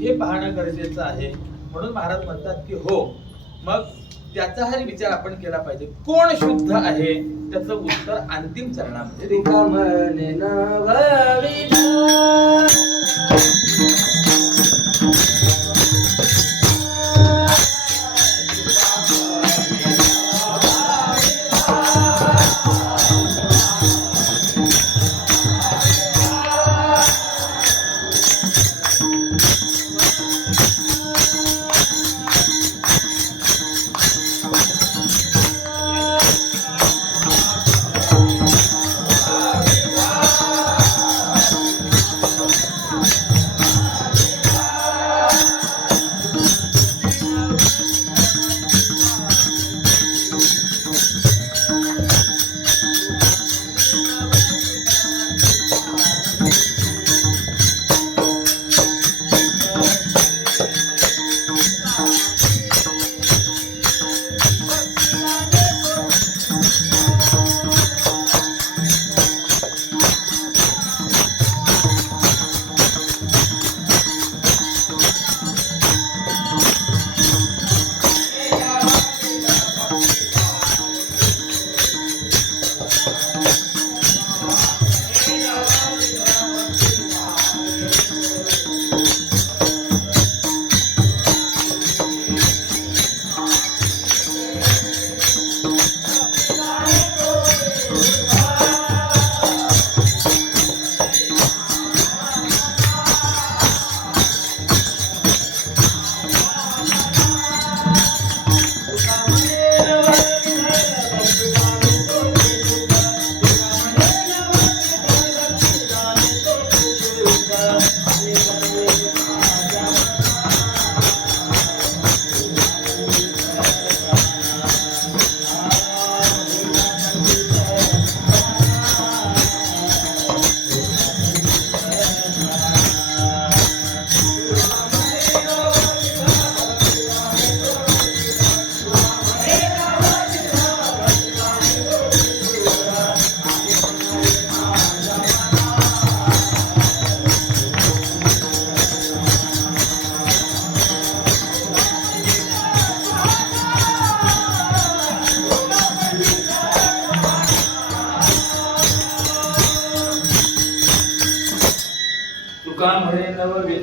हे पाहणं गरजेचं आहे. म्हणून महाराज म्हणतात की हो, मग त्याचाही विचार आपण केला पाहिजे. कोण शुद्ध आहे त्याचं उत्तर अंतिम चरणामध्ये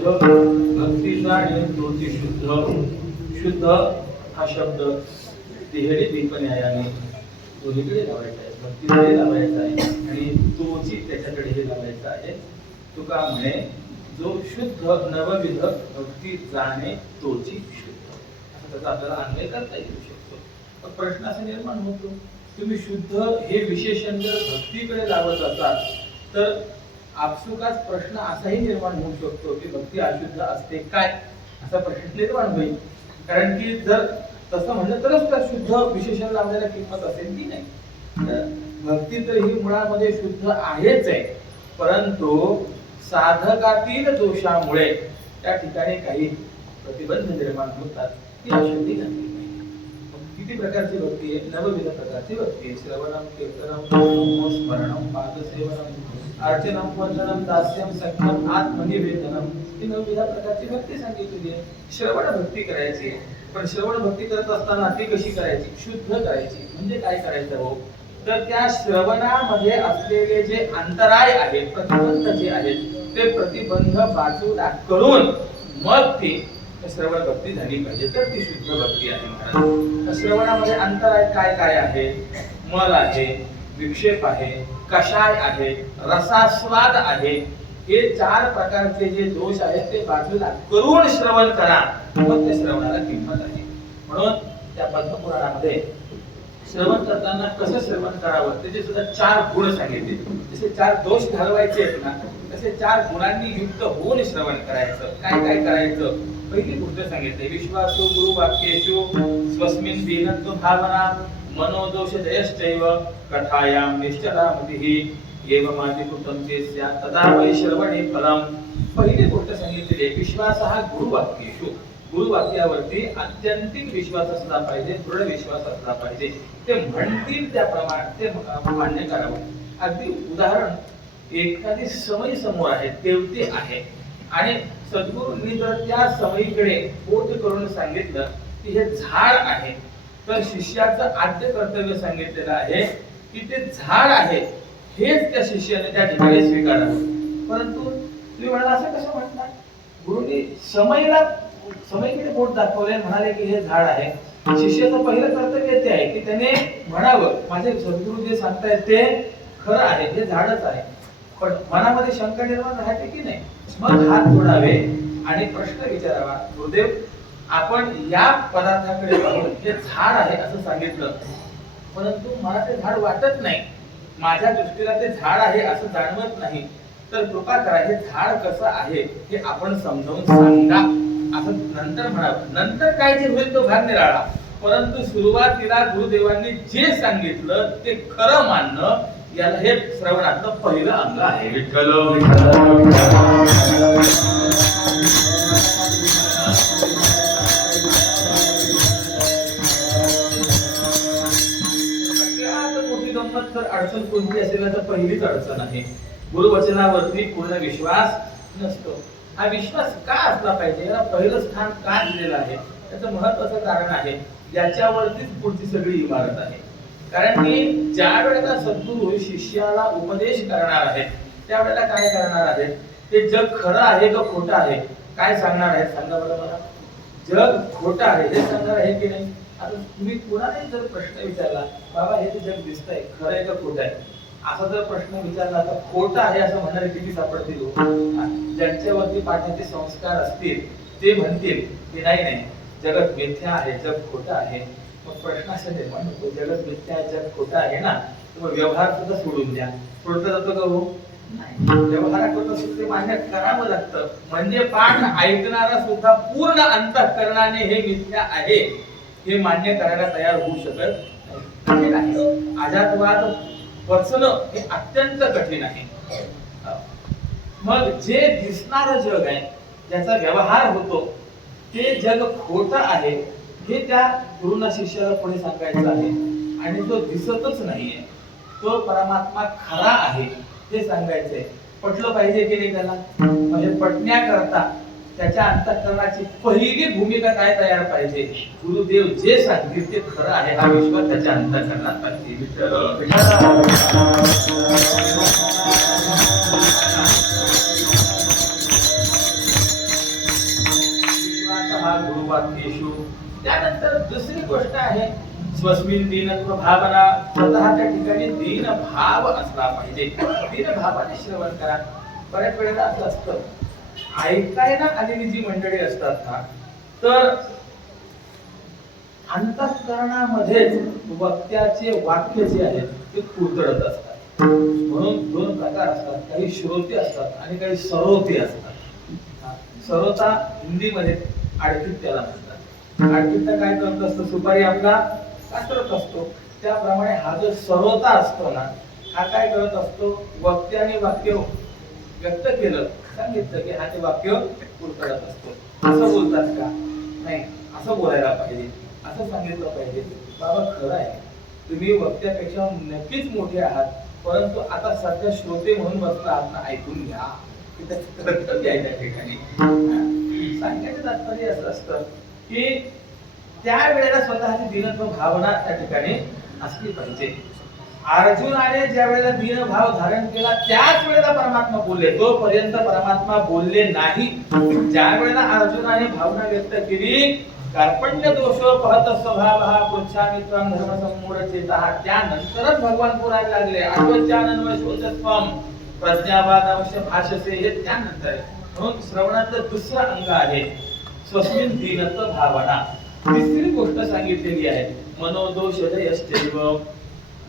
भक्तीचा आणि तोची शुद्ध. शुद्ध हा शब्द तिहेरी दीपन्यायाने दोन्हीकडे लावायचा आहे, भक्तीकडे लावायचा आहे आणि तोची त्याच्याकडेही लावायचा आहे. तुका म्हणे जो शुद्ध नवविध भक्ती जाणे तोची शुद्ध, असं त्याचा आपल्याला अन्वय करता येऊ शकतो. पण प्रश्न असा निर्माण होतो, तुम्ही शुद्ध हे विशेषण जर भक्तीकडे लावत असाल तर आपसुकाच प्रश्न असाही निर्माण होऊ शकतो की भक्ती अशुद्ध असते काय, असा प्रश्न निर्माण होईल. कारण की जर तसं म्हणलं तरच त्या शुद्ध विशेषण लावण्याला किंमत असेल की नाही. तर भक्ती तर ही मुळामध्ये शुद्ध आहेच आहे, परंतु साधकातील दोषामुळे त्या ठिकाणी काही प्रतिबंध निर्माण होतात, ती अशुद्धी घातली पाहिजे. किती प्रकारची भक्ती आहे? नवविध प्रकारची भक्ती आहे. श्रवणम, कीर्तनम, स्मरणम, पादसेवनम, अर्चनम, वंदनम, दास्यम, सख्यम, आत्मनिवेदनम, ही नवविध प्रकारची भक्ती सांगितलेली आहे. श्रवण भक्ती करायची आहे, पण श्रवण भक्ती करत असताना ती कशी करायची? शुद्ध करायची. म्हणजे काय करायचं हो? तर त्या श्रवणामध्ये असलेले जे अंतराय आहेत, प्रतिबंध जे आहेत, ते प्रतिबंध बाजूला करून मग ती श्रवण भक्ती झाली पाहिजे, तर ती शुद्ध भक्ती आहे महाराज. श्रवणामध्ये अंतराय काय काय आहे? मल आहे, विक्षेप आहे, कषाय आहे, रसास्वाद आहे. हे 4 प्रकारचे जे दोष आहेत ते बाजूला करून श्रवण करा, मग त्या श्रवणाला किंमत आहे. म्हणून त्या पद्मपुराणामध्ये श्रवण करताना कसं श्रवण करावं त्याचे सुद्धा 4 गुण सांगितले. जसे 4 दोष घालवायचे आहेत ना, तसे 4 गुणांनी युक्त होऊन श्रवण करायचं. काय काय करायचं? पहिली गोष्ट सांगितली, विश्वासो गुरु वाक्येषु स्वस्मिन् दीनत्व भावना मनोदोष जयश्चैव कथायां निश्चला मतिः एवमादि कृतं चेस्या तदा वै श्रवणे फलम. पहिली गोष्ट सांगितलेली आहे, विश्वास हा गुरुवाक्येषु, गुरुवाक्यावरती अत्यंतिक विश्वास असला पाहिजे, दृढ विश्वास असला पाहिजे. ते म्हणतील त्याप्रमाणे ते मान्य करावं. अगदी उदाहरण, एखादी समई समोर आहे, देवते आहे आणि सद्गुरूंनी जर त्या समईकडे बोट करून सांगितलं की हे झाड आहे, तर शिष्याचं आद्य कर्तव्य सांगितलेलं आहे की ते झाड आहे हेच त्या शिष्याने त्या ठिकाणी स्वीकारावं. परंतु तुम्ही म्हणाला असं कसं म्हणणार? गुरुनी समईकडे बोट दाखवले, म्हणाले की हे झाड आहे. शिष्याचं पहिलं कर्तव्य ते आहे की त्याने म्हणावं माझे सद्गुरू जे सांगतायत ते खरं आहे, हे झाडच आहे. पण मनामध्ये शंका निर्माण राहते की नाही, मग हात जोडावे आणि प्रश्न विचारावा, गुरुदेव आपण या पदार्थाकडे पाहून हे झाड आहे असं सांगितलं, परंतु मला ते झाड वाटत नाही, माझ्या दृष्टीला ते झाड आहे असं जाणवत नाही, तर कृपा करा हे झाड कसं आहे हे आपण समजावून सांगा असं नंतर म्हणावं. नंतर काय जे होईल तो भाग निराळा, परंतु सुरुवातीला गुरुदेवांनी जे सांगितलं ते खरं मानणं, याला हे श्रवणातलं पहिलं अंग आहे. विठ्ठल तर अडचण कोणती असेल तर पहिलीच अडचण आहे, गुरुवचनावरती पूर्ण विश्वास नसतो. हा विश्वास का असला पाहिजे, याला पहिलं स्थान का दिलेलं आहे? त्याचं महत्वाचं कारण आहे, याच्यावरतीच पुढची सगळी इमारत आहे. कारण की ज्या वेळेला सद्गुरू शिष्याला उपदेश करणार आहेत त्यावेळेला काय करणार आहेत? ते जग खरं आहे का खोटं आहे काय सांगणार आहेत? सांगा बरं मला. जग खोटं आहे हे सांगणार आहे की नाही? आता तुम्ही कुणालाही जर प्रश्न विचारला, बाबा हे जग दिसतंय खरं आहे का खोटं आहे, असा जर प्रश्न विचारला तर खोटं आहे असं म्हणणारे किती सापडतील? ज्यांच्यावरती पाठाचे संस्कार असतील ते म्हणतील की नाही नाही जगत मिथ्या आहे, जग खोटं आहे. मग प्रश्न असा निर्माण होतो, जगत मिथ्या जग खोटं आहे ना, तर व्यवहार सुद्धा सोडून द्या. सोडता जातो का हो? नाही. व्यवहाराकरता सुद्धा ते मान्य करावं लागतं. म्हणजे पाठ ऐकणारा सुद्धा पूर्ण अंतःकरणाने हे मिथ्या आहे हे मान्य करायला तयार होऊ शकत नाही. अजातवाद पचणं हे अत्यंत कठीण आहे. मग जे दिसणारं जग आहे, ज्याचा व्यवहार होतो, ते जग खोटं आहे हे त्या गुरुना शिष्याला पुढे सांगायचं आहे. आणि जो दिसतच नाहीये तो परमात्मा खरा आहे हे सांगायचंय. पटलं पाहिजे की नाही त्याला? म्हणजे पटण्याकरता त्याच्या अंतःकरणाची पहिली भूमिका काय तयार पाहिजे? गुरुदेव जे सांगतील ते खरं आहे हा विश्वास त्याच्या अंतःकरणात पाहिजे. दीनत्व वाक्येषु. त्यानंतर दुसरी गोष्ट आहे स्वस्मिन दीनत्व भावना. स्वतःच्या ठिकाणी दीन भाव असला पाहिजे. दीन भावाने श्रवण करा. बऱ्याच वेळेला असं असतं, ऐकायला आलेली जी मंडळी असतात ना, तर अंतःकरणामध्येच वक्त्याचे वाक्य जे आहेत ते कुरतडत असतात. म्हणून दोन प्रकार असतात, काही श्रोते असतात आणि काही सरोते असतात. सरोता हिंदीमध्ये आडकीत त्याला म्हणतात. आडकीत काय करत असतो, सुपारी आपला कातरत असतो. त्याप्रमाणे हा जो सरोता असतो ना, हा काय करत असतो, वक्त्याने वाक्य व्यक्त केलं, सांगितलं की हा ते वाक्य कुरतडत असतो. असं बोलतात का? नाही, असं बोलायला पाहिजे, असं सांगितलं पाहिजे. बाबा खरं आहे, तुम्ही वक्त्यापेक्षा नक्कीच मोठे आहात, परंतु आता सध्या श्रोते म्हणून बसला आहात ना, ऐकून घ्या. कर्तव्य आहे त्या ठिकाणी. सांगण्याचं तात्पर्य असं असतं की त्या वेळेला स्वतःची दीनत्व भावना त्या ठिकाणी असली पाहिजे. अर्जुनाने ज्या वेळेला दीन भाव धारण केला त्याच वेळेला परमात्मा बोलले. तोपर्यंत परमात्मा बोलले नाही. ज्या वेळेला अर्जुनाने भावना व्यक्त केली, कार्पण्य दोषोपहत स्वभावः पृच्छामि त्वं धर्मसम्मूढ चेतः, त्यानंतरच भगवान बोलायला लागले. आत्मज्ञानन्वशोचत्वं प्रज्ञावादांश भाषसे, हे त्यानंतर आहे. म्हणून श्रवणाचं दुसरं अंग आहे स्वस्मिन दीनत्व भावना. तिसरी गोष्ट सांगितलेली आहे मनोदोषदयश्चैव.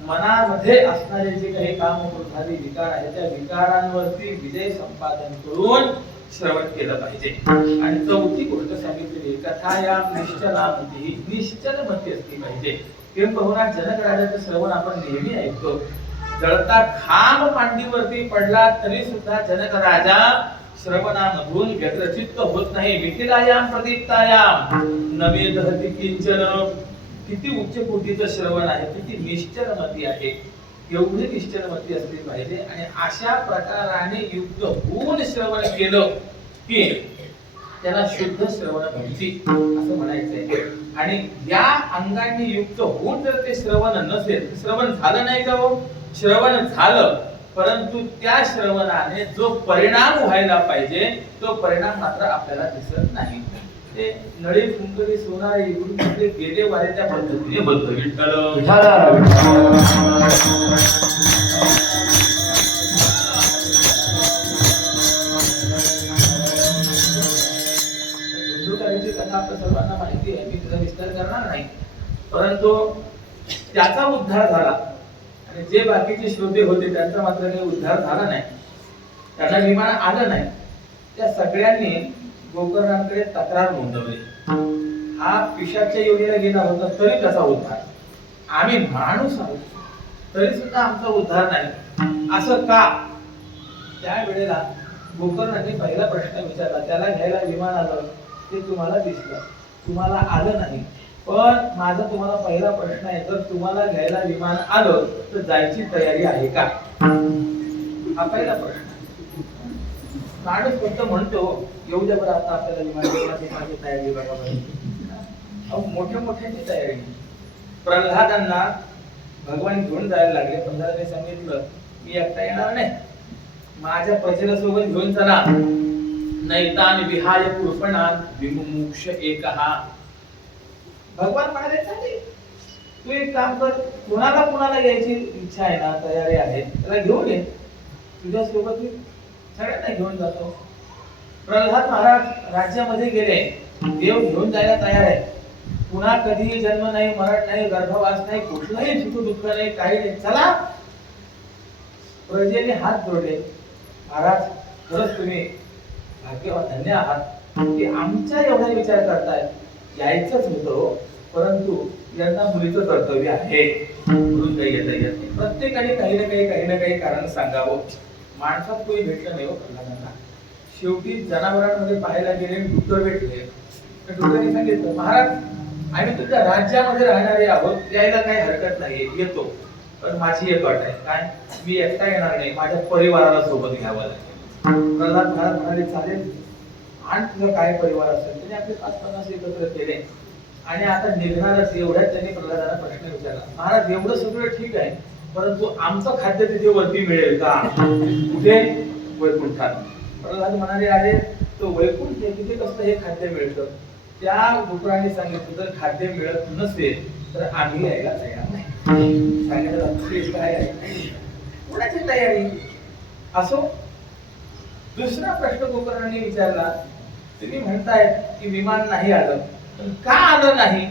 मनामध्ये असणारे जे काही कामक्रोधादी विकार आहेत त्या विकारांवरती विजय संपादन करून श्रवण केलं पाहिजे. आणि चौथी गोष्ट सांगितलेली कथायाम निश्चलामती. निश्चल मती असली पाहिजे. किंबहुना जनक राजाचं श्रवण आपण नेहमी ऐकतो. जळता खांब मांडीवरती पडला तरी सुद्धा जनक राजा श्रवणामधून व्यग्रचित्त होत नाही. मिथिलायाम प्रदीप्तायाम नवेदहति किंचन. किती उच्च कोटीचं श्रवण आहे, किती निश्चलमती आहे. एवढी निश्चलमती असली पाहिजे. आणि अशा प्रकाराने युक्त होऊन श्रवण केलं की त्याला शुद्ध श्रवण भक्ती असं म्हणायचंय. आणि या अंगांनी युक्त होऊन जर ते श्रवण नसेल, श्रवण झालं नाही का हो? श्रवण झालं, परंतु त्या श्रवणाने जो परिणाम व्हायला पाहिजे तो परिणाम मात्र आपल्याला दिसत नाही. ते नळी कुंकरी सोनारे इकडून तिकडे गेले वारे त्या पद्धतीने बद्ध विठ्ठल धुंदुकारीची कथा आपल्या सर्वांना माहिती आहे, मी तिचा विस्तार करणार नाही. परंतु त्याचा उद्धार झाला आणि जे बाकीचे श्रोते होते त्यांचा मात्र काही उद्धार झाला नाही, त्यांना विमान आलं नाही. त्या सगळ्यांनी गोकर्णाकडे तक्रार नोंदवली. हा पिशाच्या योनीला गेला होता तरी त्याचा उद्धार, आम्ही माणूस आहोत तरी सुद्धा आमचा उद्धार नाही, असं का? त्यावेळेला गोकर्णाने पहिला प्रश्न विचारला. त्याला घ्यायला विमान आलं ते तुम्हाला दिसलं, तुम्हाला आलं नाही. पण माझा तुम्हाला पहिला प्रश्न आहे, जर तुम्हाला घ्यायला विमान आलं तर जायची तयारी आहे का? हा पहिला प्रश्न. माणूस फक्त म्हणतो येऊ द्या बरं, आता आपल्याला विमानाची माझी तयारी बघा बरं. मोठ्या मोठ्याची तयारी. प्रल्हादांना भगवान घेऊन जायला लागले. प्रल्हादाने सांगितलं मी एकटा येणार नाही, माझ्या प्रजेला सोबत घेऊन चला. नैतान विहाय कृपणान विमुमुक्ष एकहा. भगवान म्हणाले चालेल, तू एक काम कर, कुणाला यायची इच्छा आहे ना, तयारी आहे, त्याला घेऊन ये तुझ्या सोबत. मी सगळ्यांना घेऊन जातो. प्रल्हाद महाराज राज्यामध्ये गेले, देव घेऊन जायला तयार आहे. पुन्हा कधीही जन्म नाही, मरण नाही, गर्भवास नाही, कुठलंही सुख दुःख नाही, काही नाही, चला. प्रजेने हात जोडले. महाराज खरंच तुम्ही भाग्यवान धन्य आहात की आमच्या एवढा विचार करताय. यायचंच होतं, परंतु यांना मुलीचं कर्तव्य आहे म्हणून काही येता येत नाही. प्रत्येकाने काही ना काही कारण सांगावं. माणसात कोणी भेटलं नाही हो प्रल्हादांना. शेवटी जनावरांमध्ये पाहायला गेले, डुक्कर भेटले. डुक्करांनी सांगितलं महाराज आम्ही तुमच्या राज्यामध्ये राहणारे आहोत, यायला काही हरकत नाही, येतो, पण माझी एक अट आहे. काय? मी एकटा येणार नाही, माझ्या परिवाराला सोबत घ्यावं लागेल. प्रल्हाद महाराज म्हणाले चालेल, आणि तुझा काय परिवार असेल. त्याने आपले 5-50 एकत्र केले आणि आता निघणारच. एवढ्यात त्यांनी प्रल्हादांना प्रश्न विचारला. महाराज एवढं सगळं ठीक आहे, परंतु आमचं खाद्य तिथे वरती मिळेल का? कुठे? वैकुंठात. प्रल्हाद म्हणाले अरे तो वैकुंठ तिथे कसं हे खाद्य मिळतं? त्या डुकराने सांगितलं जर खाद्य मिळत नसेल तर आम्ही यायला तयार नाही. सांगितलं काय आहे कोणाची तयारी असो. दुसरा प्रश्न गोकर्णाने विचारला, तुम्ही म्हणतायत की विमान नाही आलं, पण का आलं नाही?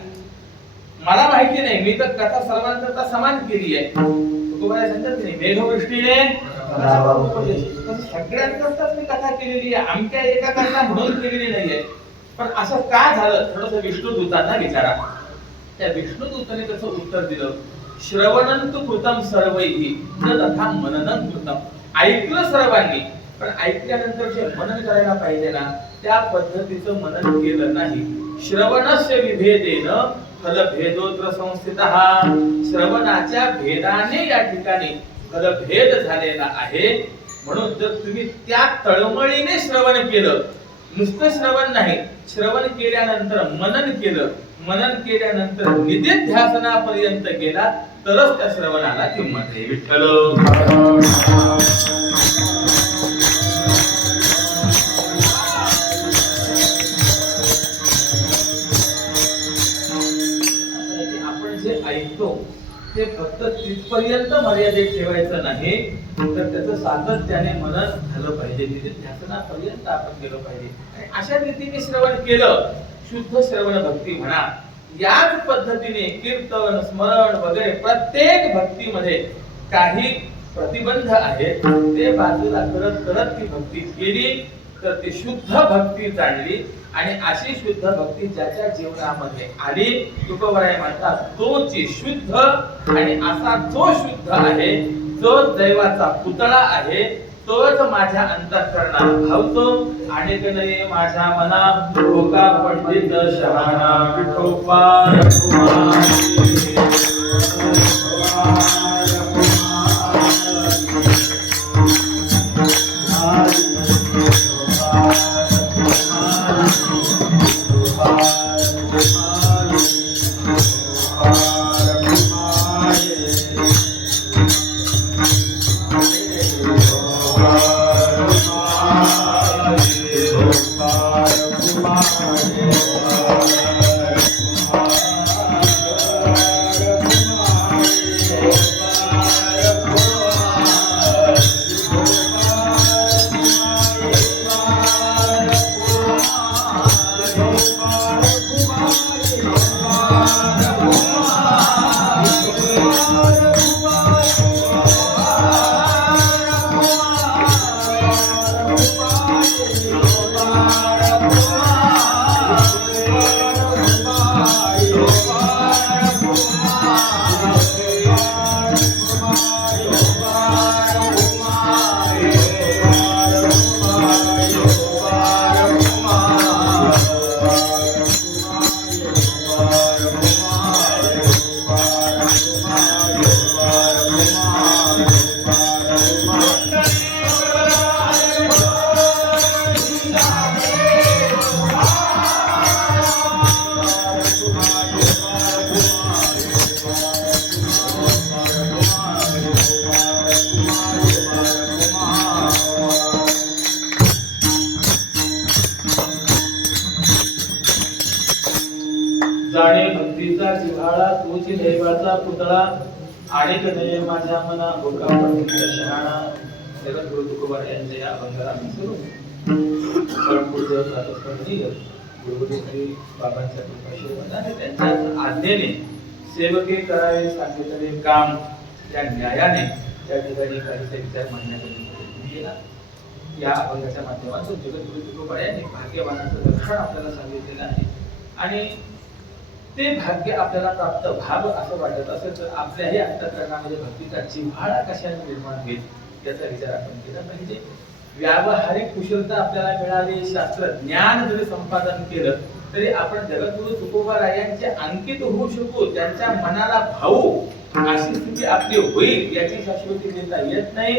मला माहिती नाही, मी तर कथा सर्वांकरता समान केली आहे. तुम्हाला समजत नाही, मेघवृष्टीने सगळ्यांकरताच मी कथा केलेली आहे, आमच्या एका कथा म्हणून केलेली नाहीये. पण असं का झालं थोडस विष्णुदूतांना विचारा. त्या विष्णुदूताने त्याचं उत्तर दिलं, श्रवणंतु कृतम सर्वैहि न तथा मननं कृतम. ऐकलं सर्वांनी, पण ऐकल्यानंतर जे मनन करायला पाहिजे ना त्या पद्धतीचं मनन केलं नाही. श्रवणस्य विभेदेन फलभेदोत्र संस्थितः. श्रवणाच्या भेदाने या ठिकाणी फलभेद झालेला आहे. म्हणून जर तुम्ही त्या तळमळीने श्रवण केलं, नुसतं श्रवण नाही, श्रवण केल्यानंतर मनन केलं, मनन केल्यानंतर निधिध्यासनापर्यंत गेला तरच त्या श्रवणाला किंमत आहे. विठ्ठल आपण जे ऐकतो ते फक्त तिथपर्यंत मर्यादित ठेवायचं नाही, तर त्याचं सातत्याने मनन झालं पाहिजे, निधिध्यासनापर्यंत आपण गेलो पाहिजे. आणि अशा रीतीने श्रवण केलं, शुद्ध श्रवण भक्ती म्हणा. याच पद्धतीने कीर्तन स्मरण वगैरे प्रत्येक भक्तीमध्ये काही प्रतिबंध आहेत, ते बाजूला करत करत ती भक्ती केली तर ती शुद्ध भक्ती जाणली. आणि अशी शुद्ध भक्ती ज्याच्या जीवनामध्ये आली, तुकोबराय म्हणतात तोची शुद्ध. आणि असा जो शुद्ध आहे, जो दैवाचा पुतळा आहे, तोच माझ्या अंतःकरणात भावतो. आणि नये माझ्या मना भोका पंडित शहाणा विठोबा जाणे भक्तीचा जिव्हाळा तोची दैवाचा पुतळा. आणि नये माझ्या मना भोका पंडित शहाणा. जगद्गुरु तुकोबा यांचे या अभंगाला सुरू परमपूज्य प्रातस्मरणीय गुरुदेव श्री बाबांच्या कृपाशीर्वादाने त्यांच्या आज्ञेने सेवके करावे सांगितलेले काम त्या न्यायाने त्या ठिकाणी काही विचार मांडण्याचा केला. या अभंगाच्या माध्यमातून जगद्गुरु तुकोबा यांनी भाग्यवानाचं लक्षण आपल्याला सांगितलेलं आहे. आणि ते भाग्य आपल्याला प्राप्त व्हावं असं वाटत असेल तर आपल्याही अंतःकरणामध्ये भक्तीचा जिव्हाळा कशाने निर्माण होईल याचा विचार आपण केला पाहिजे. व्यावहारिक कुशलता आपल्याला मिळाली, शास्त्र ज्ञान जरी संपादन केलं तरी आपण जगद्गुरु तुकोबारायांचे अंकित होऊ शकू, त्यांच्या मनाला भावू अशी स्थिती आपली होईल याची शाश्वती देता येत नाही.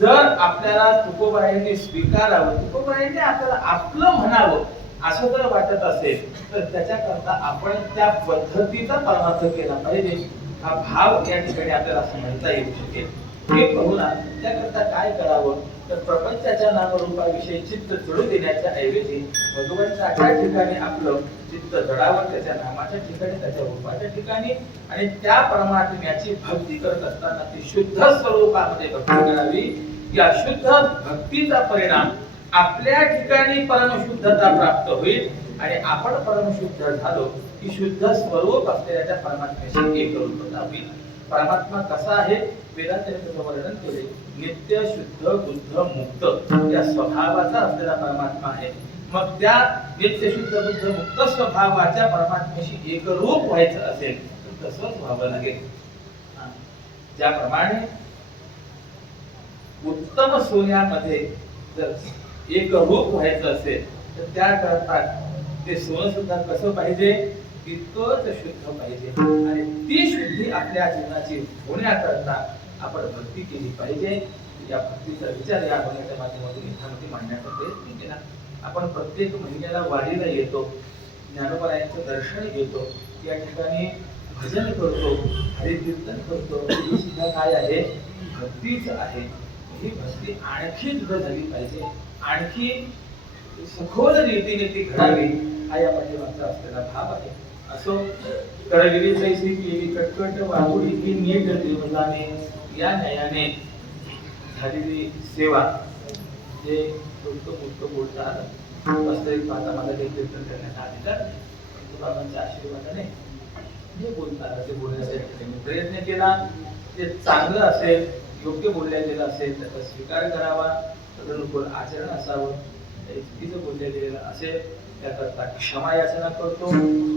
जर आपल्याला तुकोबारायांनी स्वीकारावं, तुकोबारायांनी आपल्याला आपलं म्हणावं असं जर वाटत असेल तर त्याच्याकरता आपण त्या पद्धतीचा परमार्थ केला पाहिजे. हा भाव या ठिकाणी आपल्याला समजता येऊ शकेल. हे पाहूना त्याकरता काय करावं तर प्रपंचाच्या नामरूपाविषयी चित्त जोडू देण्याच्या ऐवजी भगवंताच्या ठिकाणी आपलं चित्त जडावर त्याच्या नामाच्या ठिकाणी, त्याच्या रूपाच्या ठिकाणी, आणि त्या परमात्म्याची भक्ती करत असताना ती शुद्ध स्वरूपामध्ये भक्ती करावी. या शुद्ध भक्तीचा परिणाम आपल्या ठिकाणी परमशुद्धता प्राप्त होईल आणि आपण परमशुद्ध झालो की शुद्ध स्वरूप असलेल्या त्या परमात्म्याशी एकरूपता होईल. परमात्मा कसा आहे वेदांत त्याचं वर्णन केले. नित्य शुद्ध बुद्ध मुक्त या स्वभावाचा असलेला परमात्मा आहे. मग त्या नित्य शुद्ध बुद्ध मुक्त स्वभावाच्या परमात्म्याशी एकरूप व्हायचं असेल तर तसंच व्हावं लागेल. ज्याप्रमाणे उत्तम सोन्यामध्ये जर एकरूप व्हायचं असेल तर त्याकरता ते सोनं सुद्धा कसं पाहिजे, तितकंच शुद्ध पाहिजे. आणि ती शुद्धी आपल्या जीवनाची होण्याकरता आपण भक्ती केली पाहिजे. या भक्तीचा विचार या अभंगाच्या माध्यमातून इथामध्ये मांडण्याचा प्रयत्न केला. आपण प्रत्येक महिन्याला वारीला येतो, ज्ञानोबारायांचं दर्शन घेतो, या ठिकाणी भजन करतो, हरिकीर्तन करतो. ही सुद्धा काय आहे, भक्तीच आहे. ही भक्ती आणखी दृढ झाली पाहिजे, आणखी सखोल रीतीने ती घडावी, हा या पाठीमागचा असलेला भाव आहे. असो कळलेली तैसी केली कटकट वाहुडी की नीट देवताने, या न्यायाने झालेली सेवा जे मुक्त बोलतात वास्तविक पाहता मला ते कीर्तन करण्याचा अधिकार नाही, परंतु बाबांच्या आशीर्वादाने जे बोलतात ते बोलण्यासाठी मी प्रयत्न केला. जे चांगलं असेल, योग्य बोलल्या गेलं असेल त्याचा स्वीकार करावा, तदनुकूल आचरण असावं. चुकीचं बोलल्या गेलेलं असेल त्याकरता क्षमा याचना करतो.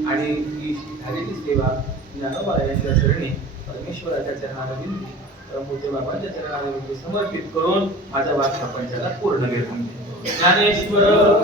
आणि ही झालेली सेवा ज्ञानोबारायांच्या चरणी परमेश्वराच्या चरणावरील परमपूज्य बाबांच्या चरणावरील समर्पित करून माझ्या वाक्य प्रपंचाला पूर्ण घेऊन ज्ञानेश्वर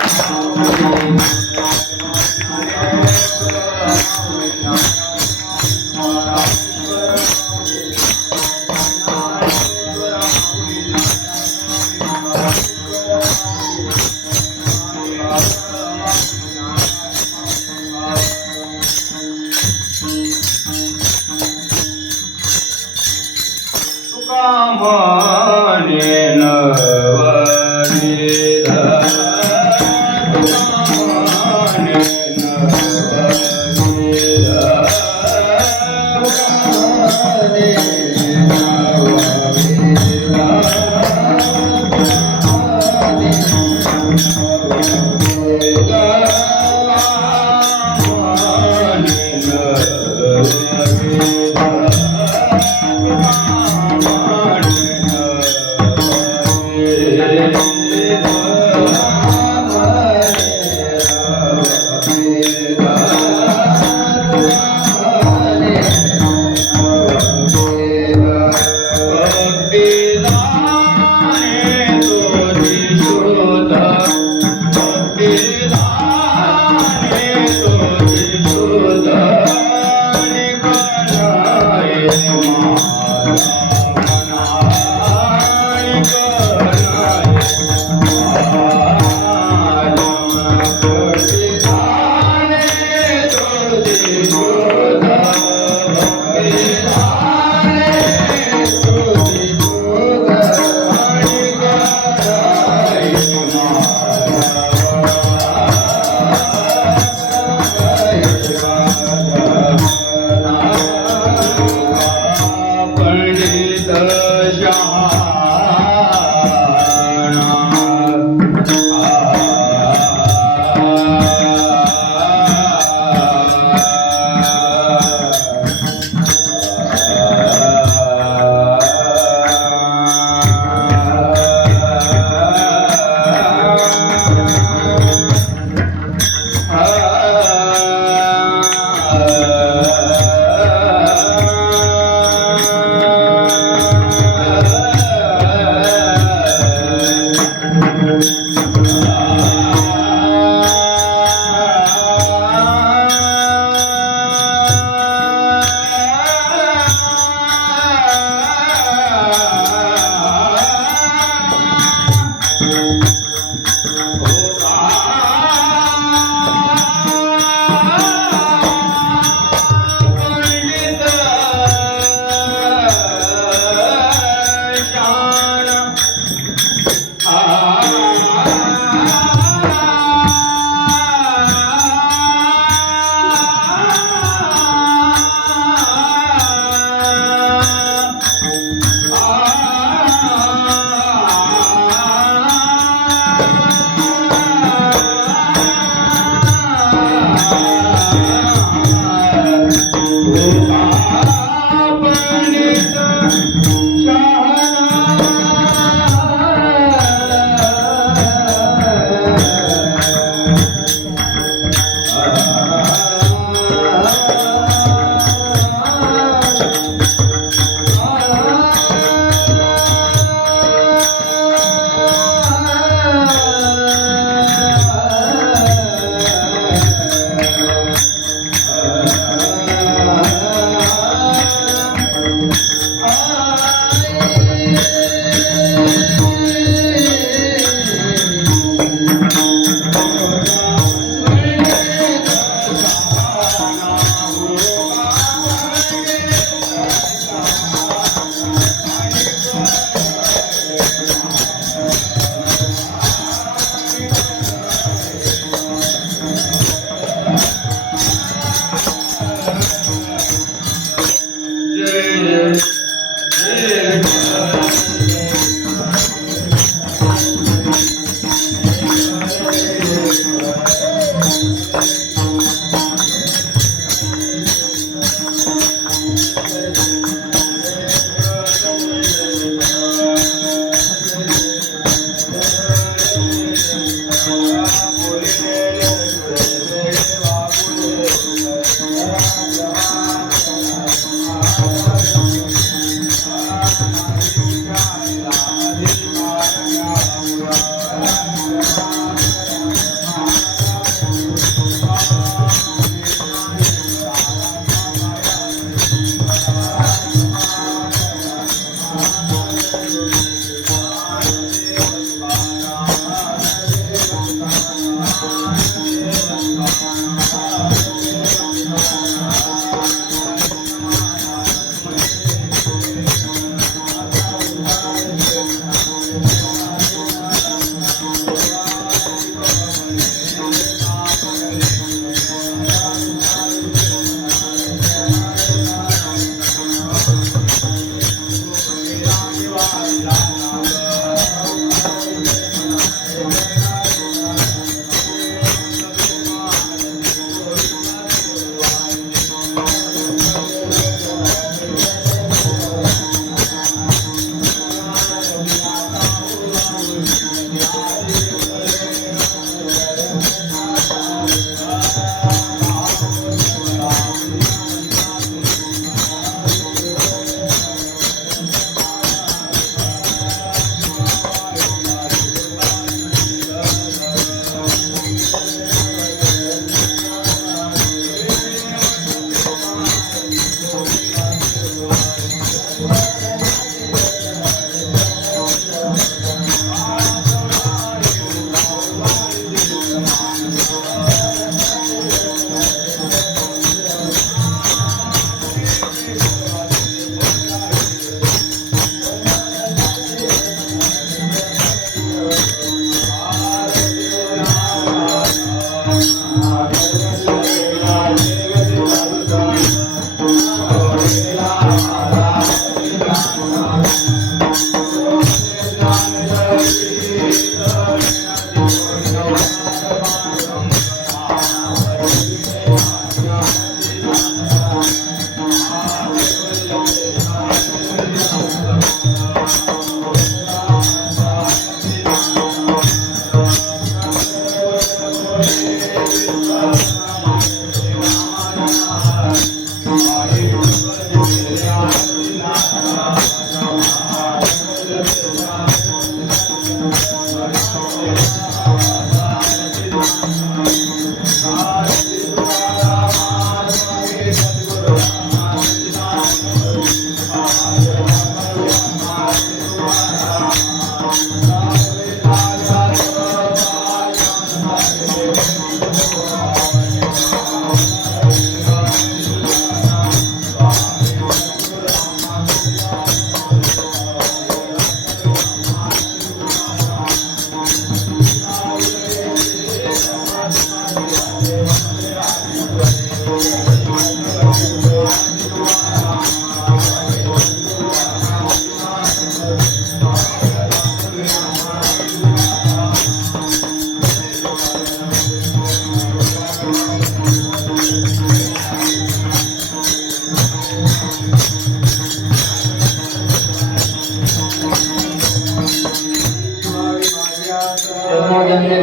Ah जन्मोजन्मी